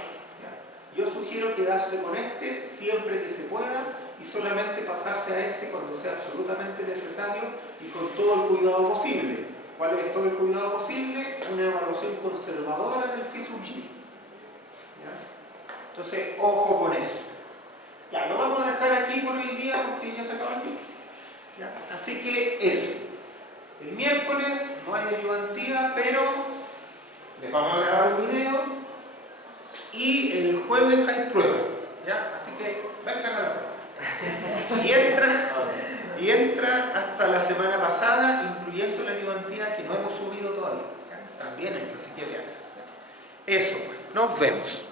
Yo sugiero quedarse con este siempre que se pueda y solamente pasarse a este cuando sea absolutamente necesario y con todo el cuidado posible. ¿Cuál es todo el cuidado posible? Una evaluación conservadora del phi sub g. Entonces, ojo con eso. Ya, lo vamos a dejar aquí por hoy día porque ya se acaba el tiempo. Así que eso. El miércoles no hay ayudantía, pero les vamos a grabar un video y el jueves hay prueba. ¿Ya? Así que vengan a la prueba. Y entra hasta la semana pasada, incluyendo la ayudantía que no hemos subido todavía. ¿Ya? También entra, si quieren. Eso, pues. Nos vemos.